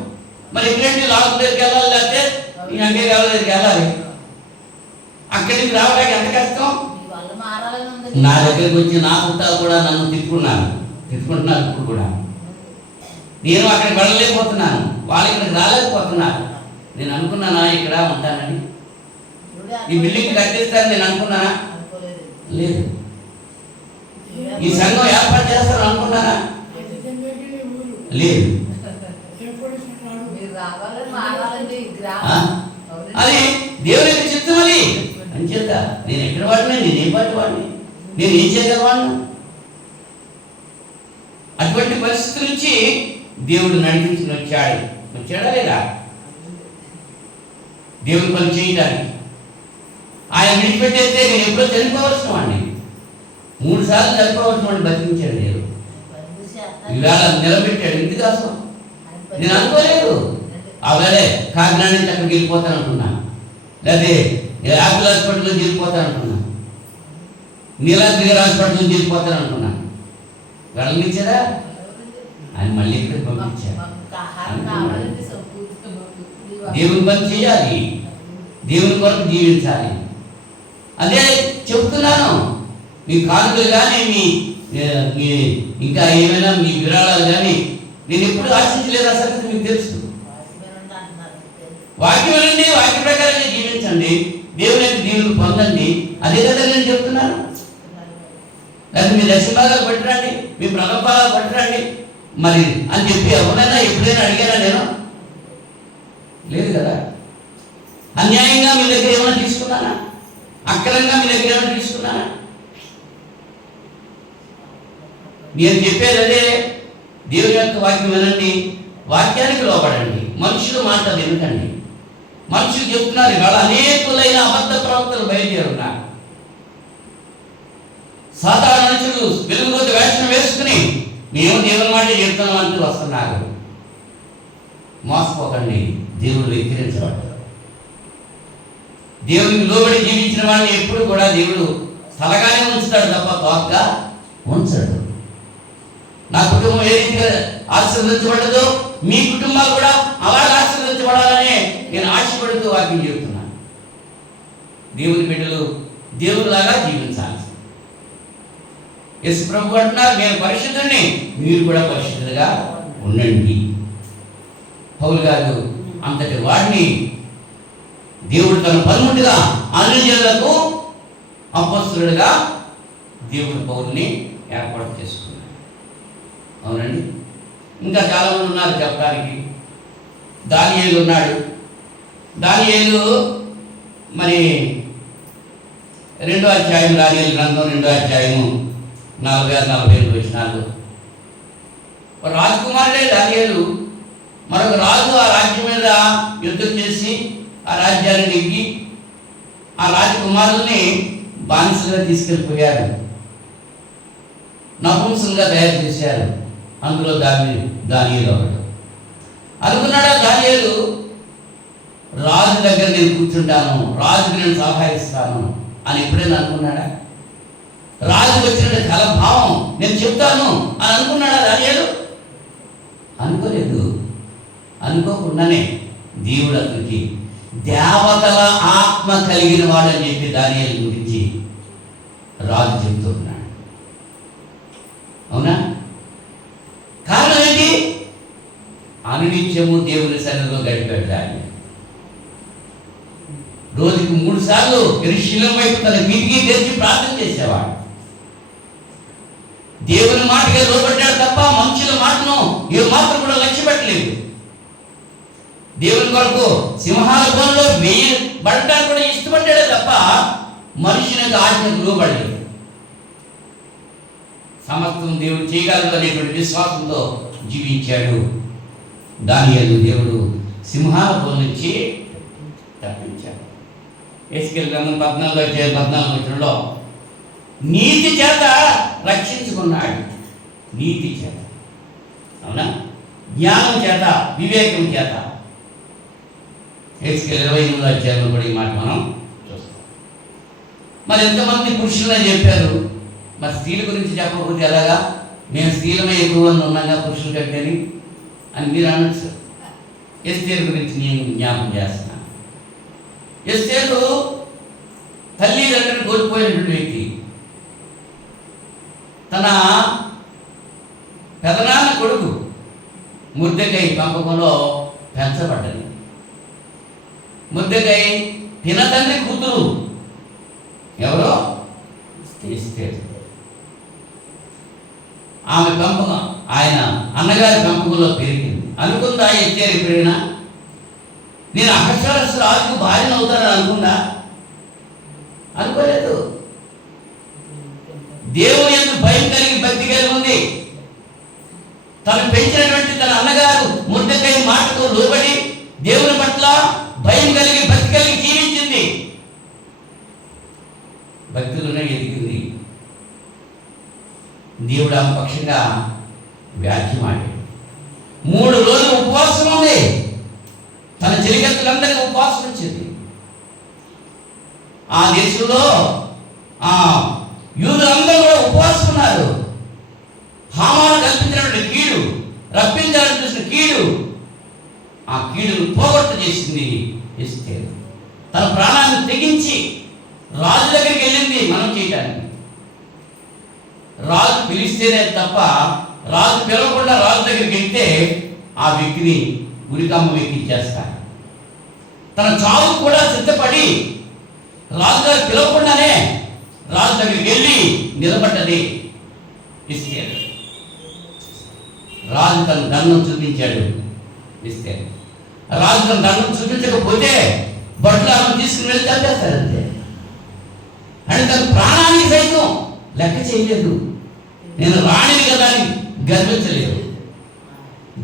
మరి ఇక్కడేంటి లాక్ దగ్గరికి వెళ్ళాలి, లేకపోతే ఈ అంకే దగ్గరికి వెళ్ళాలి. అక్కడి నుంచి రావడానికి ఎంత కష్టం. నా దగ్గరికి వచ్చి నా చుట్టాలు కూడా నన్ను తిట్టుకుంటున్నారు ఇప్పుడు కూడా. నేను అక్కడికి వెళ్ళలేకపోతున్నాను, వాళ్ళు ఇక్కడికి రాలేకపోతున్నారు. నేను అనుకున్నానా ఇక్కడ ఉంటానని, ఈ బిల్డింగ్ కట్టిస్తానని నేను అనుకున్నానా? లేదు. ఈ సంఘం ఏర్పాటు చేస్తాను అనుకున్నానా? లేదు. అది దేవుని యొక్క చిత్తం. అది అంచేత నేను ఎక్కడ వాడిని, నేను ఏం పాటి వాడిని, నేను ఏం చేయగలవాడిని? అటువంటి పరిస్థితి నుంచి దేవుడు నడిపించుకుని వచ్చాడా లేదా? దేవుని పని చేయడానికి ఆయన విడిచిపెట్టేస్తే నేను ఎప్పుడో చనిపోవలసిన వాడిని, 3 సార్లు చనిపోవలసిన వాడిని బతికించాడు దేవుడు. ఇవాళ నిలబెట్టాడు. ఎందుకోసం? నేను అనుకోలేదు. అవలే కాకినాడ నుంచి అక్కడికి వెళ్ళిపోతాను అనుకున్నాను, లేదా యాపిల్ హాస్పిటల్లో వెళ్ళిపోతాను అనుకున్నాను, నీలాద్రి గారి హాస్పిటల్లో వెళ్ళిపోతాను అనుకున్నాను. వెళ్ళనిచ్చారా? ఆయన మళ్ళీ ఇక్కడికి పంపించారు. దేవుని పని చేయాలి, దేవుని కొరకు జీవించాలి. అదే చెప్తున్నాను. మీ కానుకలు కానీ మీ ఇంకా ఏమైనా మీ విరాళాలు కానీ నేను ఎప్పుడు ఆశించలేదు. అసలు మీకు తెలుసు. వాక్యం వినండి, వాక్య ప్రకారంగా జీవించండి, దేవుని యొక్క దీవులు పొందండి. అదే కదా నేను చెప్తున్నాను. లేకపోతే మీ దశభాగాలు పట్టురండి, మీ ప్రగల్భాలు పట్టురండి మరి అని చెప్పి ఎవరైనా ఎప్పుడైనా అడిగారా? నేను లేదు కదా. అన్యాయంగా మీ దగ్గర ఏమైనా తీసుకున్నానా? అక్రమంగా మీ దగ్గర ఏమైనా తీసుకున్నానా? నేను చెప్పేది అదే. దేవుని యొక్క వాక్యం వినండి, వాక్యానికి లోబడండి, మనుషుల మాట వినకండి. మనుషులు చెప్తున్నారు ఇవాళ అనేకులైన అబద్ధ ప్రవక్తలు బయలుదేరున్నారు. సాధారణ మనుషులు వెలుగులోకి వేషం వేసుకుని మేము దేవుని మాట చెప్తున్నాం అంటూ వస్తున్నారు. మోసపోకండి. దేవుడు వెక్కిరించబడ్డాడు. దేవునికి లోబడి జీవించిన వాడిని ఎప్పుడు కూడా దేవుడు తలగానే ఉంచుతాడు తప్ప తోకగా ఉంచడు. నా కుటుంబం ఏ రీతిగా ఆశీర్వదించబడ్డదో మీ కుటుంబాలు కూడా అలాగే ఆశీర్వదించబడాలని నేను ఆశపడుతూ వాక్యం చెబుతున్నాను. దేవుని బిడ్డలు దేవునిలాగా జీవించాలి. యేసు ప్రభు అంటున్నారు, నేను పరిశుద్ధుడిని, మీరు కూడా పరిశుద్ధులుగా ఉండండి. పౌలు గారు అంతటి వాడిని దేవుడు తన పనిముట్టుగా అన్యజనులకు అపొస్తలుడిగా దేవుడు పౌలుని ఏర్పాటు చేసుకున్నాడు. అవునండి. ఇంకా చాలామంది ఉన్నారు చెప్పడానికి. దానియేలు ఉన్నాడు. దానియేలు మరి 2వ అధ్యాయం, దానియేలు గ్రంథం 2వ అధ్యాయము 46-47 వచనాలు. రాజకుమారుడే దానియేలు. మరొక రాజు ఆ రాజ్యం మీద యుద్ధం చేసి ఆ రాజ్యాన్ని నెగ్గి ఆ రాజకుమారుల్ని బానిసలుగా తీసుకెళ్ళిపోయారు, నపుంసకంగా తయారు చేశారు. అందులో దానియేలు ఒకడు. అనుకున్నాడా దానియేలు, రాజు దగ్గర నేను కూర్చుంటాను, రాజుకి నేను సహాయిస్తాను అని ఎప్పుడైనా అనుకున్నాడా? రాజుకు వచ్చిన కలభావం నేను చెప్తాను అని అనుకున్నాడా దానియేలు? అనుకోలేదు. అనుకోకుండానే దేవుడు అతనికి దేవతల ఆత్మ కలిగిన వాడని చెప్పి దానియేలు గురించి రాజు చెప్తున్నాడు. అవునా? కారణం ఏంటి? అనునిత్యము దేవుని సన్నిధిలో గడిపాడు దానియేలు. రోజుకి 3 సార్లు యెరూషలేము వైపు తన మీదికి తెరిచి ప్రార్థన చేసేవాడు. దేవుని మాటగా లోబడ్డాడు తప్ప మనుషుల మాటను ఏ మాత్రం కూడా లక్ష్య పెట్టలేదు. దేవుని కొరకు సింహాల బోన్లో వేయబడటానికి కూడా ఇష్టపడ్డాడే తప్ప మనుషునికి ఆజ్ఞకు లోబడలేదు. సమస్తం దేవుడు చేయగలడు అనేటువంటి విశ్వాసంతో జీవించాడు దానియేలు. దేవుడు సింహాల బోన్ నుంచి తప్పించాడు. యెహెజ్కేలు గ్రంథం 14 వచనంలో నీతి చేత రక్షించుకున్నాడు. నీతి చేత, అవునా? జ్ఞానం చేత, వివేకం చేత. యెహెజ్కేలు 28వ అధ్యాయంలో కూడా ఈ మాట మనం చూస్తాం. మరి ఎంతమంది పురుషులనే చెప్పారు, మరి స్త్రీల గురించి చెప్పకపోతే ఎలాగా? మేము స్త్రీలమే ఎక్కువ మంది ఉన్నాగా పురుషుల కంటే అని మీరు అనొచ్చు. ఎస్తేరు గురించి నేను జ్ఞాపకం చేస్తున్నాను. ఎస్తేరు తల్లిదండ్రులను కోల్పోయినటువంటి వ్యక్తి. తన పెదనాన్న కొడుకు ముర్దెకై పెంపకంలో పెంచబడ్డది. ముర్దెకై తినతండ్రి కూతురు ఎవరో ఎస్తేరు. ఆమె పెంపకం ఆయన అన్నగారి పెంపకంలో పెరిగింది. అనుకుందా ఎస్తేరు ఎప్పుడైనా నేను అహష్వేరోషు రాజుకు భార్యను అవుతానని అనుకుందా? అనుకోలేదు. దేవుని యందు భయం కలిగి భక్తి కలిగి ఉంది. తను పెంచినటువంటి తన అన్నగారు ముర్దెకై మాటకు లోబడి దేవుని పట్ల భయం కలిగి భక్తి కలిగి జీవించింది. భక్తులునే ఎదిగింది. దేవుడు ఆ పక్షంగా వ్యాఖ్యమాడాడు. 3 రోజులు ఉపవాసం ఉంది. తన చెలికత్తులందరికీ ఉపవాసం వచ్చింది. ఆ దేశంలో యూదులందరూ కూడా ఉపవాసం ఉన్నారు. హామాను కల్పించినటువంటి కీడు, రప్పించాలని చూసిన కీడు, ఆ కీడును పోగొట్టు చేసింది ఎస్తేరు. తన ప్రాణాన్ని తెగించి రాజు దగ్గరికి వెళ్ళింది మనం చేయడానికి. రాజు పిలిస్తేనే తప్ప, రాజు పిలవకుండా రాజు దగ్గరికి వెళ్తే ఆ వ్యక్తిని ఉరికమ్మ వెక్కించేస్తారు. తన చావు కూడా సిద్ధపడి రాజుగారు పిలవకుండానే రాజు దగ్గరికి వెళ్ళి నిలబడ్డది ఎస్తేరు. రాజు తన దండం చూపించాడు ఎస్తేరు. రాజు తన దండం చూపించకపోతే బట్టలు ఆమె తీసుకుని వెళ్ళి చంపేస్తారు అంతే. అంటే తన ప్రాణానికి సైతం లెక్క చేయలేదు. నేను రాణిని కదా అని గర్వించలేదు.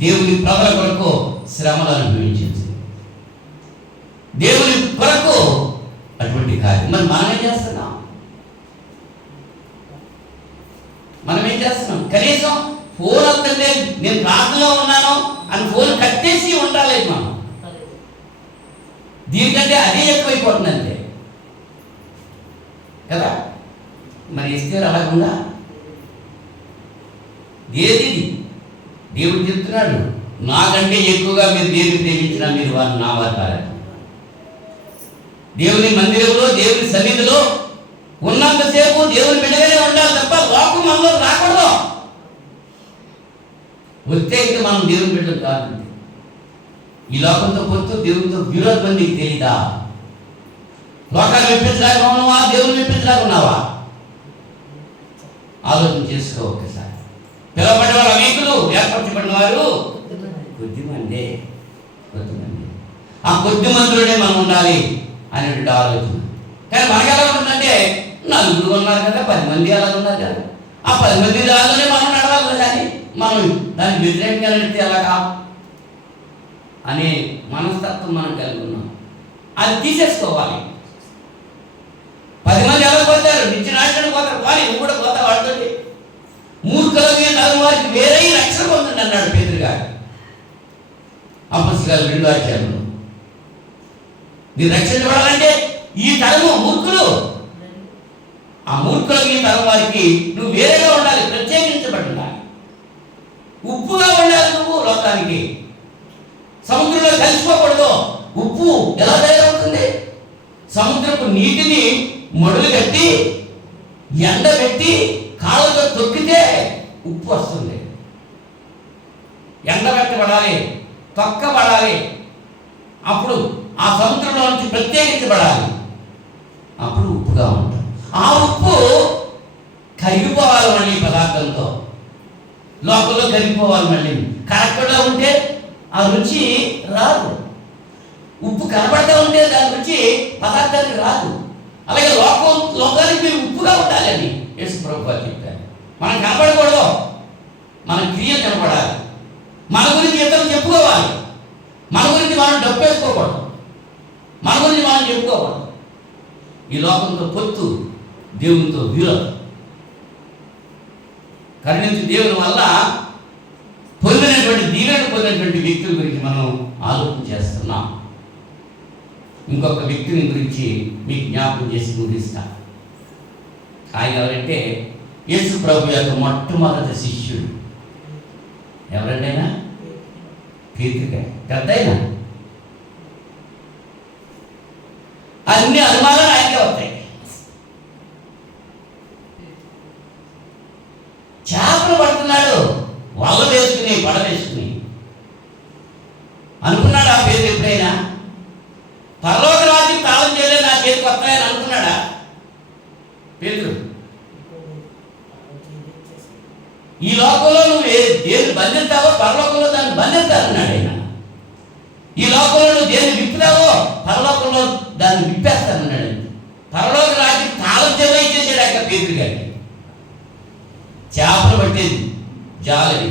దేవుని ప్రజల కొరకు శ్రమలు అనుభవించింది. దేవుని కొరకు అటువంటి కార్యం. మరి మనమేం చేస్తున్నాం? కనీసం ఫోన్ వస్తుంటే నేను ప్రార్థనలో ఉన్నాను అని ఫోన్ కట్టేసి ఉండాలి మనం. దీనికంటే అదే ఎక్కువైపోతుంది అంతే కదా. మరి ఎస్తేరు అలాగుందా? ఏది దేవుడు చెప్తున్నాడు, నాకంటే ఎక్కువగా మీరు దేవుని ప్రేమించినా మీరు వారిని నా వారు కాలేదు. దేవుని మందిరంలో దేవుని సన్నిధిలో ఉన్నంతసేపు దేవుని బిడ్డగానే ఉండాలి తప్ప లోకం మనలో రాకూడదు. వస్తే ఇంకా మనం దేవుని బిడ్డలు కాదు. ఈ లోకంతో పొత్తు దేవునితో విరోధం నీకు తెలియదా? లోకాన్ని మెప్పించలేక ఉన్నావా? దేవుని మెప్పించలేక ఉన్నావా? ఆలోచన చేసుకో ఒక్కసారి. పిలవబడిన వారు అనేకులు, ఏర్పరచబడిన వారు కొద్దిమందే. ఆ కొద్ది మందిలోనే మనం ఉండాలి అనేటువంటి ఆలోచన. కానీ మనకి ఎలా ఉంటుందంటే 4 ఉన్నారు కదా, 10 మంది అలా ఉన్నారు కదా, ఆ 10 మంది దానిలోనే మనం నడవాలి కానీ మనం దానికి వ్యతిరేకంగా నడితే ఎలాగా అనే మనస్తత్వం మనం కలిగి ఉన్నాం. అది తీసేసుకోవాలి. 10 మంది ఎలా పోతారు? నిత్యనాశనం పోతారు. కానీ నువ్వు కూడా పోతా వాడితో. మూర్ఖులకి తరం వారికి వేరే రక్షణ పొందండి అన్నాడు పేతురు గారు అపొస్తలుల 2వ అధ్యాయంలో. మీరు రక్షించబడాలంటే ఈ తరము మూర్ఖులు, ఆ మూర్ఖులకి ఈ తరం వారికి నువ్వు వేరేగా ఉండాలి, ప్రత్యేకించబడి ఉండాలి. ఉప్పుగా ఉండాలి నువ్వు లోకానికి. సముద్రంలో కలిసిపోకూడదు. ఉప్పు ఎలా తయారవుతుంది? సముద్రపు నీటిని మొదలు కట్టి ఎండబెట్టి కాళ్ళతో తొక్కితే ఉప్పు వస్తుంది. ఎండబెట్టబడాలి, తొక్కబడాలి. అప్పుడు ఆ సముద్రంలో నుంచి ప్రత్యేకించబడాలి. అప్పుడు ఉప్పుగా ఉంటుంది. ఆ ఉప్పు కరిగిపోవాలి మళ్ళీ పదార్థంతో, లోపల కరిగిపోవాలి. మళ్ళీ కరెక్ట్గా ఉంటే ఆ రుచి రాదు. ఉప్పు కనబడతా ఉంటే దాని రుచి పదార్థానికి రాదు. అలాగే లోకానికి మీరు ఉప్పుగా ఉండాలని యేసు ప్రభువు చెప్పారు. మనం కనపడకూడదు, మన క్రియలు కనపడాలి. మన గురించి ఇతరులు చెప్పుకోవాలి. మన గురించి మనం డబ్బు వేసుకోకూడదు, మన గురించి మనం చెప్పుకోకూడదు. ఈ లోకంతో పొత్తు, దేవునితో విరోధం. కరుణించి దేవుని వల్ల పొందినటువంటి దీవెన పొందినటువంటి వ్యక్తుల గురించి మనం ఆలోచన చేస్తున్నాం. ఇంకొక వ్యక్తిని గురించి మీకు జ్ఞాపకం చేసి ముగిస్తా. ఆయన ఎవరంటే యేసు ప్రభు యొక్క మొట్టమొదటి శిష్యుడు ఎవరండైనా? పేతురుగా. పెద్దయినా అన్ని అనుమానాలు ఆయనకే వస్తాయి. చేపలు పడుతున్నాడు, వల్ల వేసుకుని పడ వేసుకుని. అనుకున్నాడా పేరు ఎప్పుడైనా పరలోక రాజ్యం తాళం చేయలేదు నా చేతికి వస్తాయని అనుకున్నాడా పేతురు? ఈ లోకంలో నువ్వు దేన్ని బంధిస్తావో పరలోకంలో దాన్ని బంధిస్తానన్నాడు ఆయన. ఈ లోకంలో నువ్వు దేన్ని విప్పుతావో పరలోకంలో దాన్ని విప్పేస్తానన్నాడు. పరలోక రాజ్యం తాళం చెవి ఇచ్చేసాడు అక్కడ పేతురు గారికి. చేపలు పట్టేది జాలని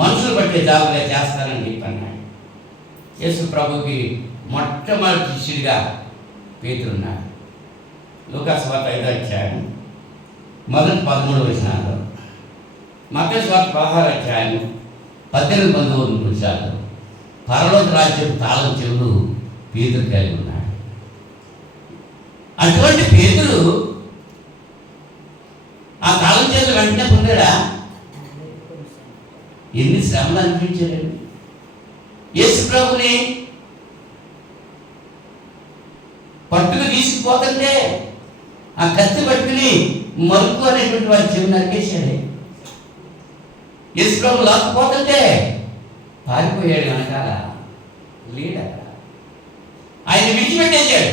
మనుషులు పట్టే జాబులే చేస్తానని చెప్పన్నాడు. యేసు ప్రభుకి మొట్టమొదటి శిష్యుడిగా పేతురున్నాడు. లూకాసు వార్త 5వ అధ్యాయం మొదటి 13 వచనాలు, మత్తయి వార్త 16వ అధ్యాయం 18-19 వచనాలు పరలోక రాజ్యం తాళం చెవులు పేతురు కలిగి ఉన్నాడు. అటువంటి పేతురు ఆ తాళం చెవులు వెంటనే పొందాడా? ఎన్ని శ్రమలు అనిపించాడండి. యేసు ప్రభుని పట్టుకు తీసుకుపోతుంటే ఆ కత్తి పట్టుకుని మరుపు అనేటువంటి వారి చెవి నరికేశాడే. యేసు ప్రభు లాక్కుపోతుంటే పారిపోయాడు, వెనకాల లేడ. ఆయన విడిచిపెట్టేశాడు.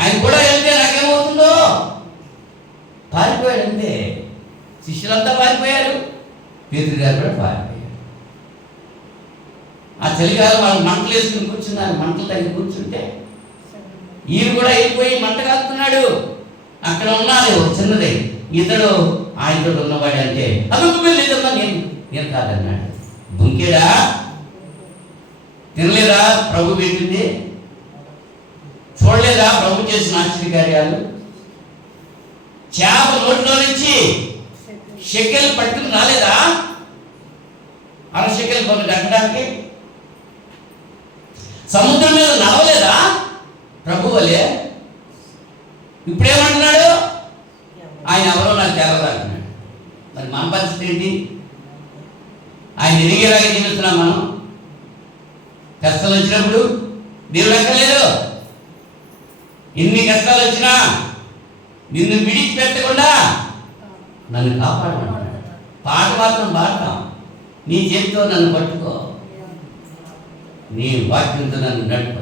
ఆయన కూడా వెళ్తే నాకేమవుతుందో పారిపోయాడు అంతే. శిష్యులంతా పారిపోయారు, పేతురు గారు కూడా పారిపోయారు. ఆ చలికాలం వాళ్ళు మంటలు వేసుకుని కూర్చున్నారు. మంటలు తగ్గి కూర్చుంటే ఈయన కూడా వెళ్ళిపోయి మంట కాస్తున్నాడు. అక్కడ ఉన్నాడు చిన్నది ఇతడు ఆయనతో ఉన్నవాడు. అంటే అదుపు లేదమ్మా, నేను కాదన్నాడు. బుంకేడా? తినలేదా ప్రభు పెట్టింది? చూడలేదా ప్రభు చేసిన ఆశ్చర్యకార్యాలు? చేప నోట్లో నుంచి షెకెల్ పట్టుకుని రాలేదా? అర షెకెల్ పన్ను కట్టడానికి. సముద్రం మీద నడవలేదా ప్రభు వలే? ఇప్పుడేమంటున్నాడు? ఆయన ఎవరో నాకు తెలవదు అంటున్నాడు. మరి మన పరిస్థితి ఏంటి? ఆయన ఎదిగేలాగా జీవిస్తున్నాం మనం. కష్టాలు వచ్చినప్పుడు దేవుడు ఎక్కలేదు. ఎన్ని కష్టాలు వచ్చినా నిన్ను విడిచిపెట్టకుండా నన్ను కాపాడమంటాడు. పాట మాత్రం పాడతాం. నీ చేతితో నన్ను పట్టుకో, నీ వాక్యంతో నన్ను నడుపు.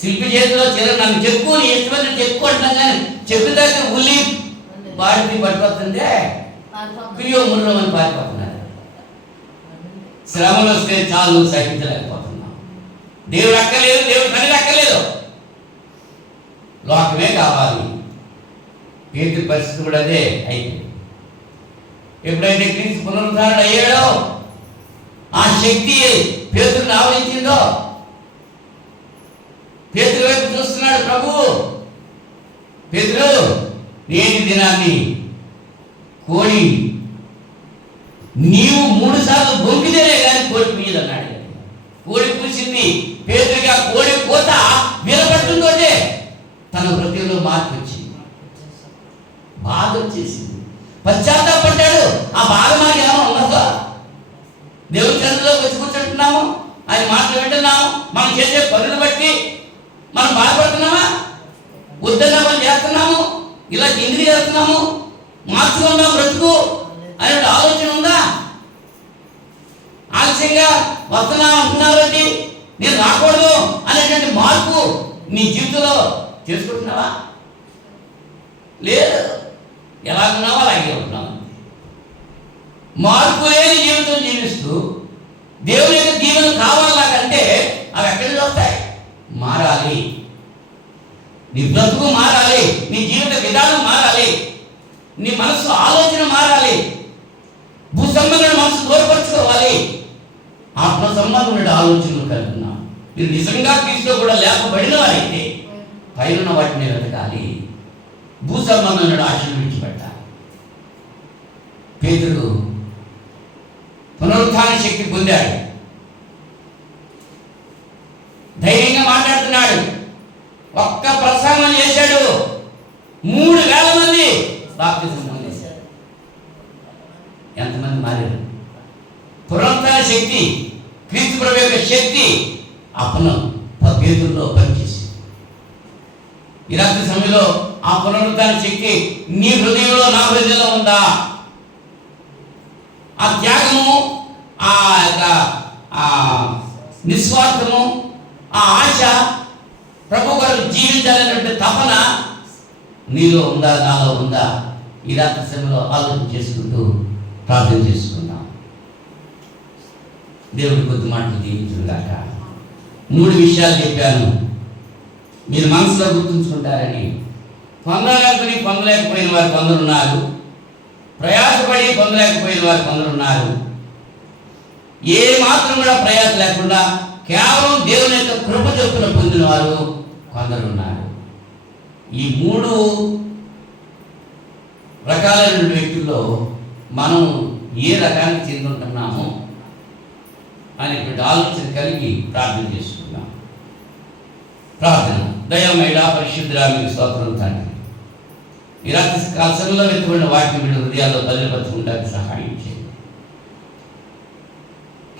శిల్పి చేతిలో చీర నన్ను చెక్కు, నీ ఇష్టమైన చెక్కు అంటున్నాం. కానీ చెప్పు దగ్గర ఉల్లి బాడిని పట్టుకొస్తుంటే ప్రియో ముర్రమని పారిపోతున్నారు. శ్రమలు వస్తే చాలు సహించలేకపోతున్నాం. దేవుడు అక్కలేదు, దేవుడు పని అక్కలేదు, లోకమే కావాలి. పేతురు పరిస్థితి కూడా అదే అయిపోయింది. ఎప్పుడైతే క్రీస్తు పునరుద్ధరణ అయ్యాడో, ఆ శక్తి పేతురుని ఆవరించిందో, పేతురు వైపు చూస్తున్నాడు ప్రభు. పేతురు, నేటి దినాన్ని కోడి నీవు 3 సార్లు బొంకితేనే కానీ కోడి పూయదన్నాడు. కోడి పూసింది. పేతురుగా కోడి కోత వినపడుతుందోటే తన హృదయంలో మార్పు వచ్చింది, బాధ వచ్చేసింది, పశ్చాత్తాపడ్డాడు. ఆ బాధ మాకు ఏమో ఉన్నదో? దేవుడి చంద్రలోకి వచ్చి కూర్చుంటున్నాము, ఆయన మాటలు వింటున్నాము, మనం చేసే పనులు బట్టి మనం బాధపడుతున్నామా? వద్దన్నా మనం చేస్తున్నాము, ఇలా ఇంటికి చేస్తున్నాము, మార్చుకున్నాం బ్రతుకు అనే ఆలోచన ఉందా? ఆలస్యంగా వస్తున్నా అంటున్నారు అంటే నేను రాకూడదు అనేటువంటి మార్పు నీ జీవితంలో చేసుకుంటున్నావా? లేదు. ఎలా ఉన్నావో అలాగే ఉంటున్నావు. మార్పు లేని జీవితం జీవిస్తూ దేవుని యొక్క దీవెన కావాలంటే అవి ఎక్కడి నుంచి వస్తాయి? మారాలి. నీ బ్రతుకు మారాలి, నీ జీవిత విధానం మారాలి, నీ మనసు ఆలోచన మారాలి. భూ సంబంధమైన మనసు దూరపరచుకోవాలి. ఆత్మ సంబంధమైన ఆలోచనలు కలుగుతున్నాం. మీరు నిజంగా క్రీస్తులో కూడా లేపబడిన వారైతే పైన వాటిని వెతకాలి. భూ సంబంధమైన ఆశలు విడిచిపెట్టాలి. పేతురు పునరుత్థాన శక్తి పొందాడు. ధైర్యంగా మాట్లాడుతున్నాడు. ఒక్క ప్రసంగం చేశాడు, 3000 మంది బాప్తిజం పొందేశారు. ఎంతమంది మారారు? పునరుత్థాన శక్తి, క్రీస్తు ప్రభు యొక్క శక్తి పేతుల్లో పనిచేసి ఈ రాత్రి సమయంలో ఆ పునరుత్థాన శక్తి నీ హృదయంలో, నా హృదయంలో ఉందా? ఆ త్యాగము, ఆ యొక్క నిస్వార్థము, ఆ ఆశ, ప్రభు గారు జీవించాలనేటువంటి తపన నీలో ఉందా, నాలో ఉందా? ఈ రాత్రి సమయంలో ఆలోచన చేసుకుంటూ ప్రార్థన చేసుకుందాం. దేవుడి కొద్ది మాటలు దీవించుగాక. 3 విషయాలు చెప్పాను, మీరు మనసులో గుర్తుంచుకుంటారని. పొందాలనుకుని పొందలేకపోయిన వారు కొందరున్నారు, ప్రయాసపడి పొందలేకపోయిన వారు కొందరున్నారు, ఏ మాత్రం కూడా ప్రయాస లేకుండా కేవలం దేవుని యొక్క కృప చొప్పున పొందిన వారు కొందరున్నారు. ఈ 3 రకాలైన వ్యక్తుల్లో మనం ఏ రకానికి చెందుంటున్నామో అనేటువంటి ఆలోచన కలిగి ప్రార్థన చేసుకుందాం. ప్రార్థన. దయామయుడా, పరిశుద్ధుడా, మీకు స్తోత్రం తండ్రి. ఈ రాత్రి కాల సమయంలో వెతుకున్న వాక్యం వీళ్ళ హృదయాల్లో బదిలిపరచుకుంటానికి సహాయం చేయండి.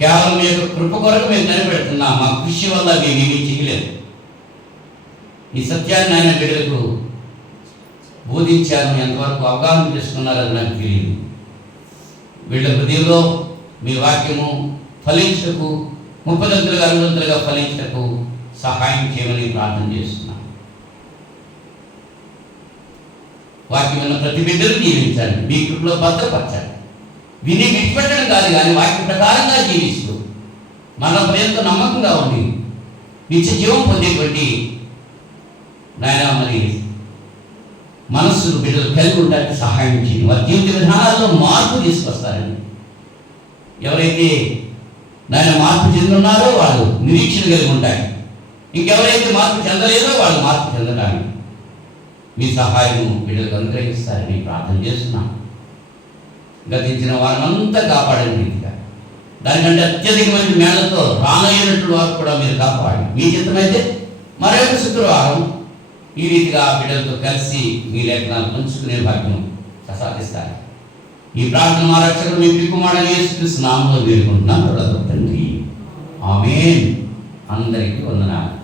కేవలం మీ యొక్క కృప కొరకు మేము కనిపెడుతున్నాం, మా కృషి వల్ల మేమేమీ చేయలేదు. ఈ సత్యాన్ని ఆయన బిడ్డలకు బోధించారు, ఎంతవరకు అవగాహన చేసుకున్నారని నాకు తెలియదు. వీళ్ళ హృదయంలో మీ వాక్యము ఫలించటకు, 30 60 ఫలించటకు సహాయం చేయమని ప్రార్థన చేస్తున్నాను. వాక్యమైన ప్రతి బిడ్డను జీవించండి, మీ కృపలో భద్రపరచండి. విని విడిపెట్టడం కాదు, కానీ వాక్య ప్రకారంగా జీవిస్తూ మన ప్రయత్నం నమ్మకంగా ఉండి నిత్య జీవం పొందేటువంటి నాయన మరి మనస్సును బిడ్డలు కలిగి ఉండడానికి సహాయం చేయండి. వారి జీవిత విధానాల్లో మార్పు తీసుకొస్తారని. ఎవరైతే నాయన మార్పు చెందున్నారో వాళ్ళు నిరీక్షణ కలిగి ఉంటాయి. ఇంకెవరైతే మార్పు చెందలేదో వాళ్ళు మార్పు చెందడానికి మీ సహాయం బిడ్డలకు అనుగ్రహిస్తారని ప్రార్థన చేస్తున్నాం. గతించిన వారినంతా కాపాడండి. దానికంటే అత్యధికమైన మేళతో రానయ్యేటటువంటి వారు కూడా మీరు కాపాడి, మీ చిత్తమైతే మరొక శుక్రవారం ఈ రీతిగా బిడ్డలతో కలిసి మీ లేఖనాలు పంచుకునే భాగ్యం ప్రసాదిస్తారు. ఈ ప్రార్థన మా రక్షకుడు మీ పిక్కుమాడని యేసుక్రీస్తు నామములో వేడుకుంటున్నాను తండ్రి. ఆమేన్. అందరికీ వందనాలు.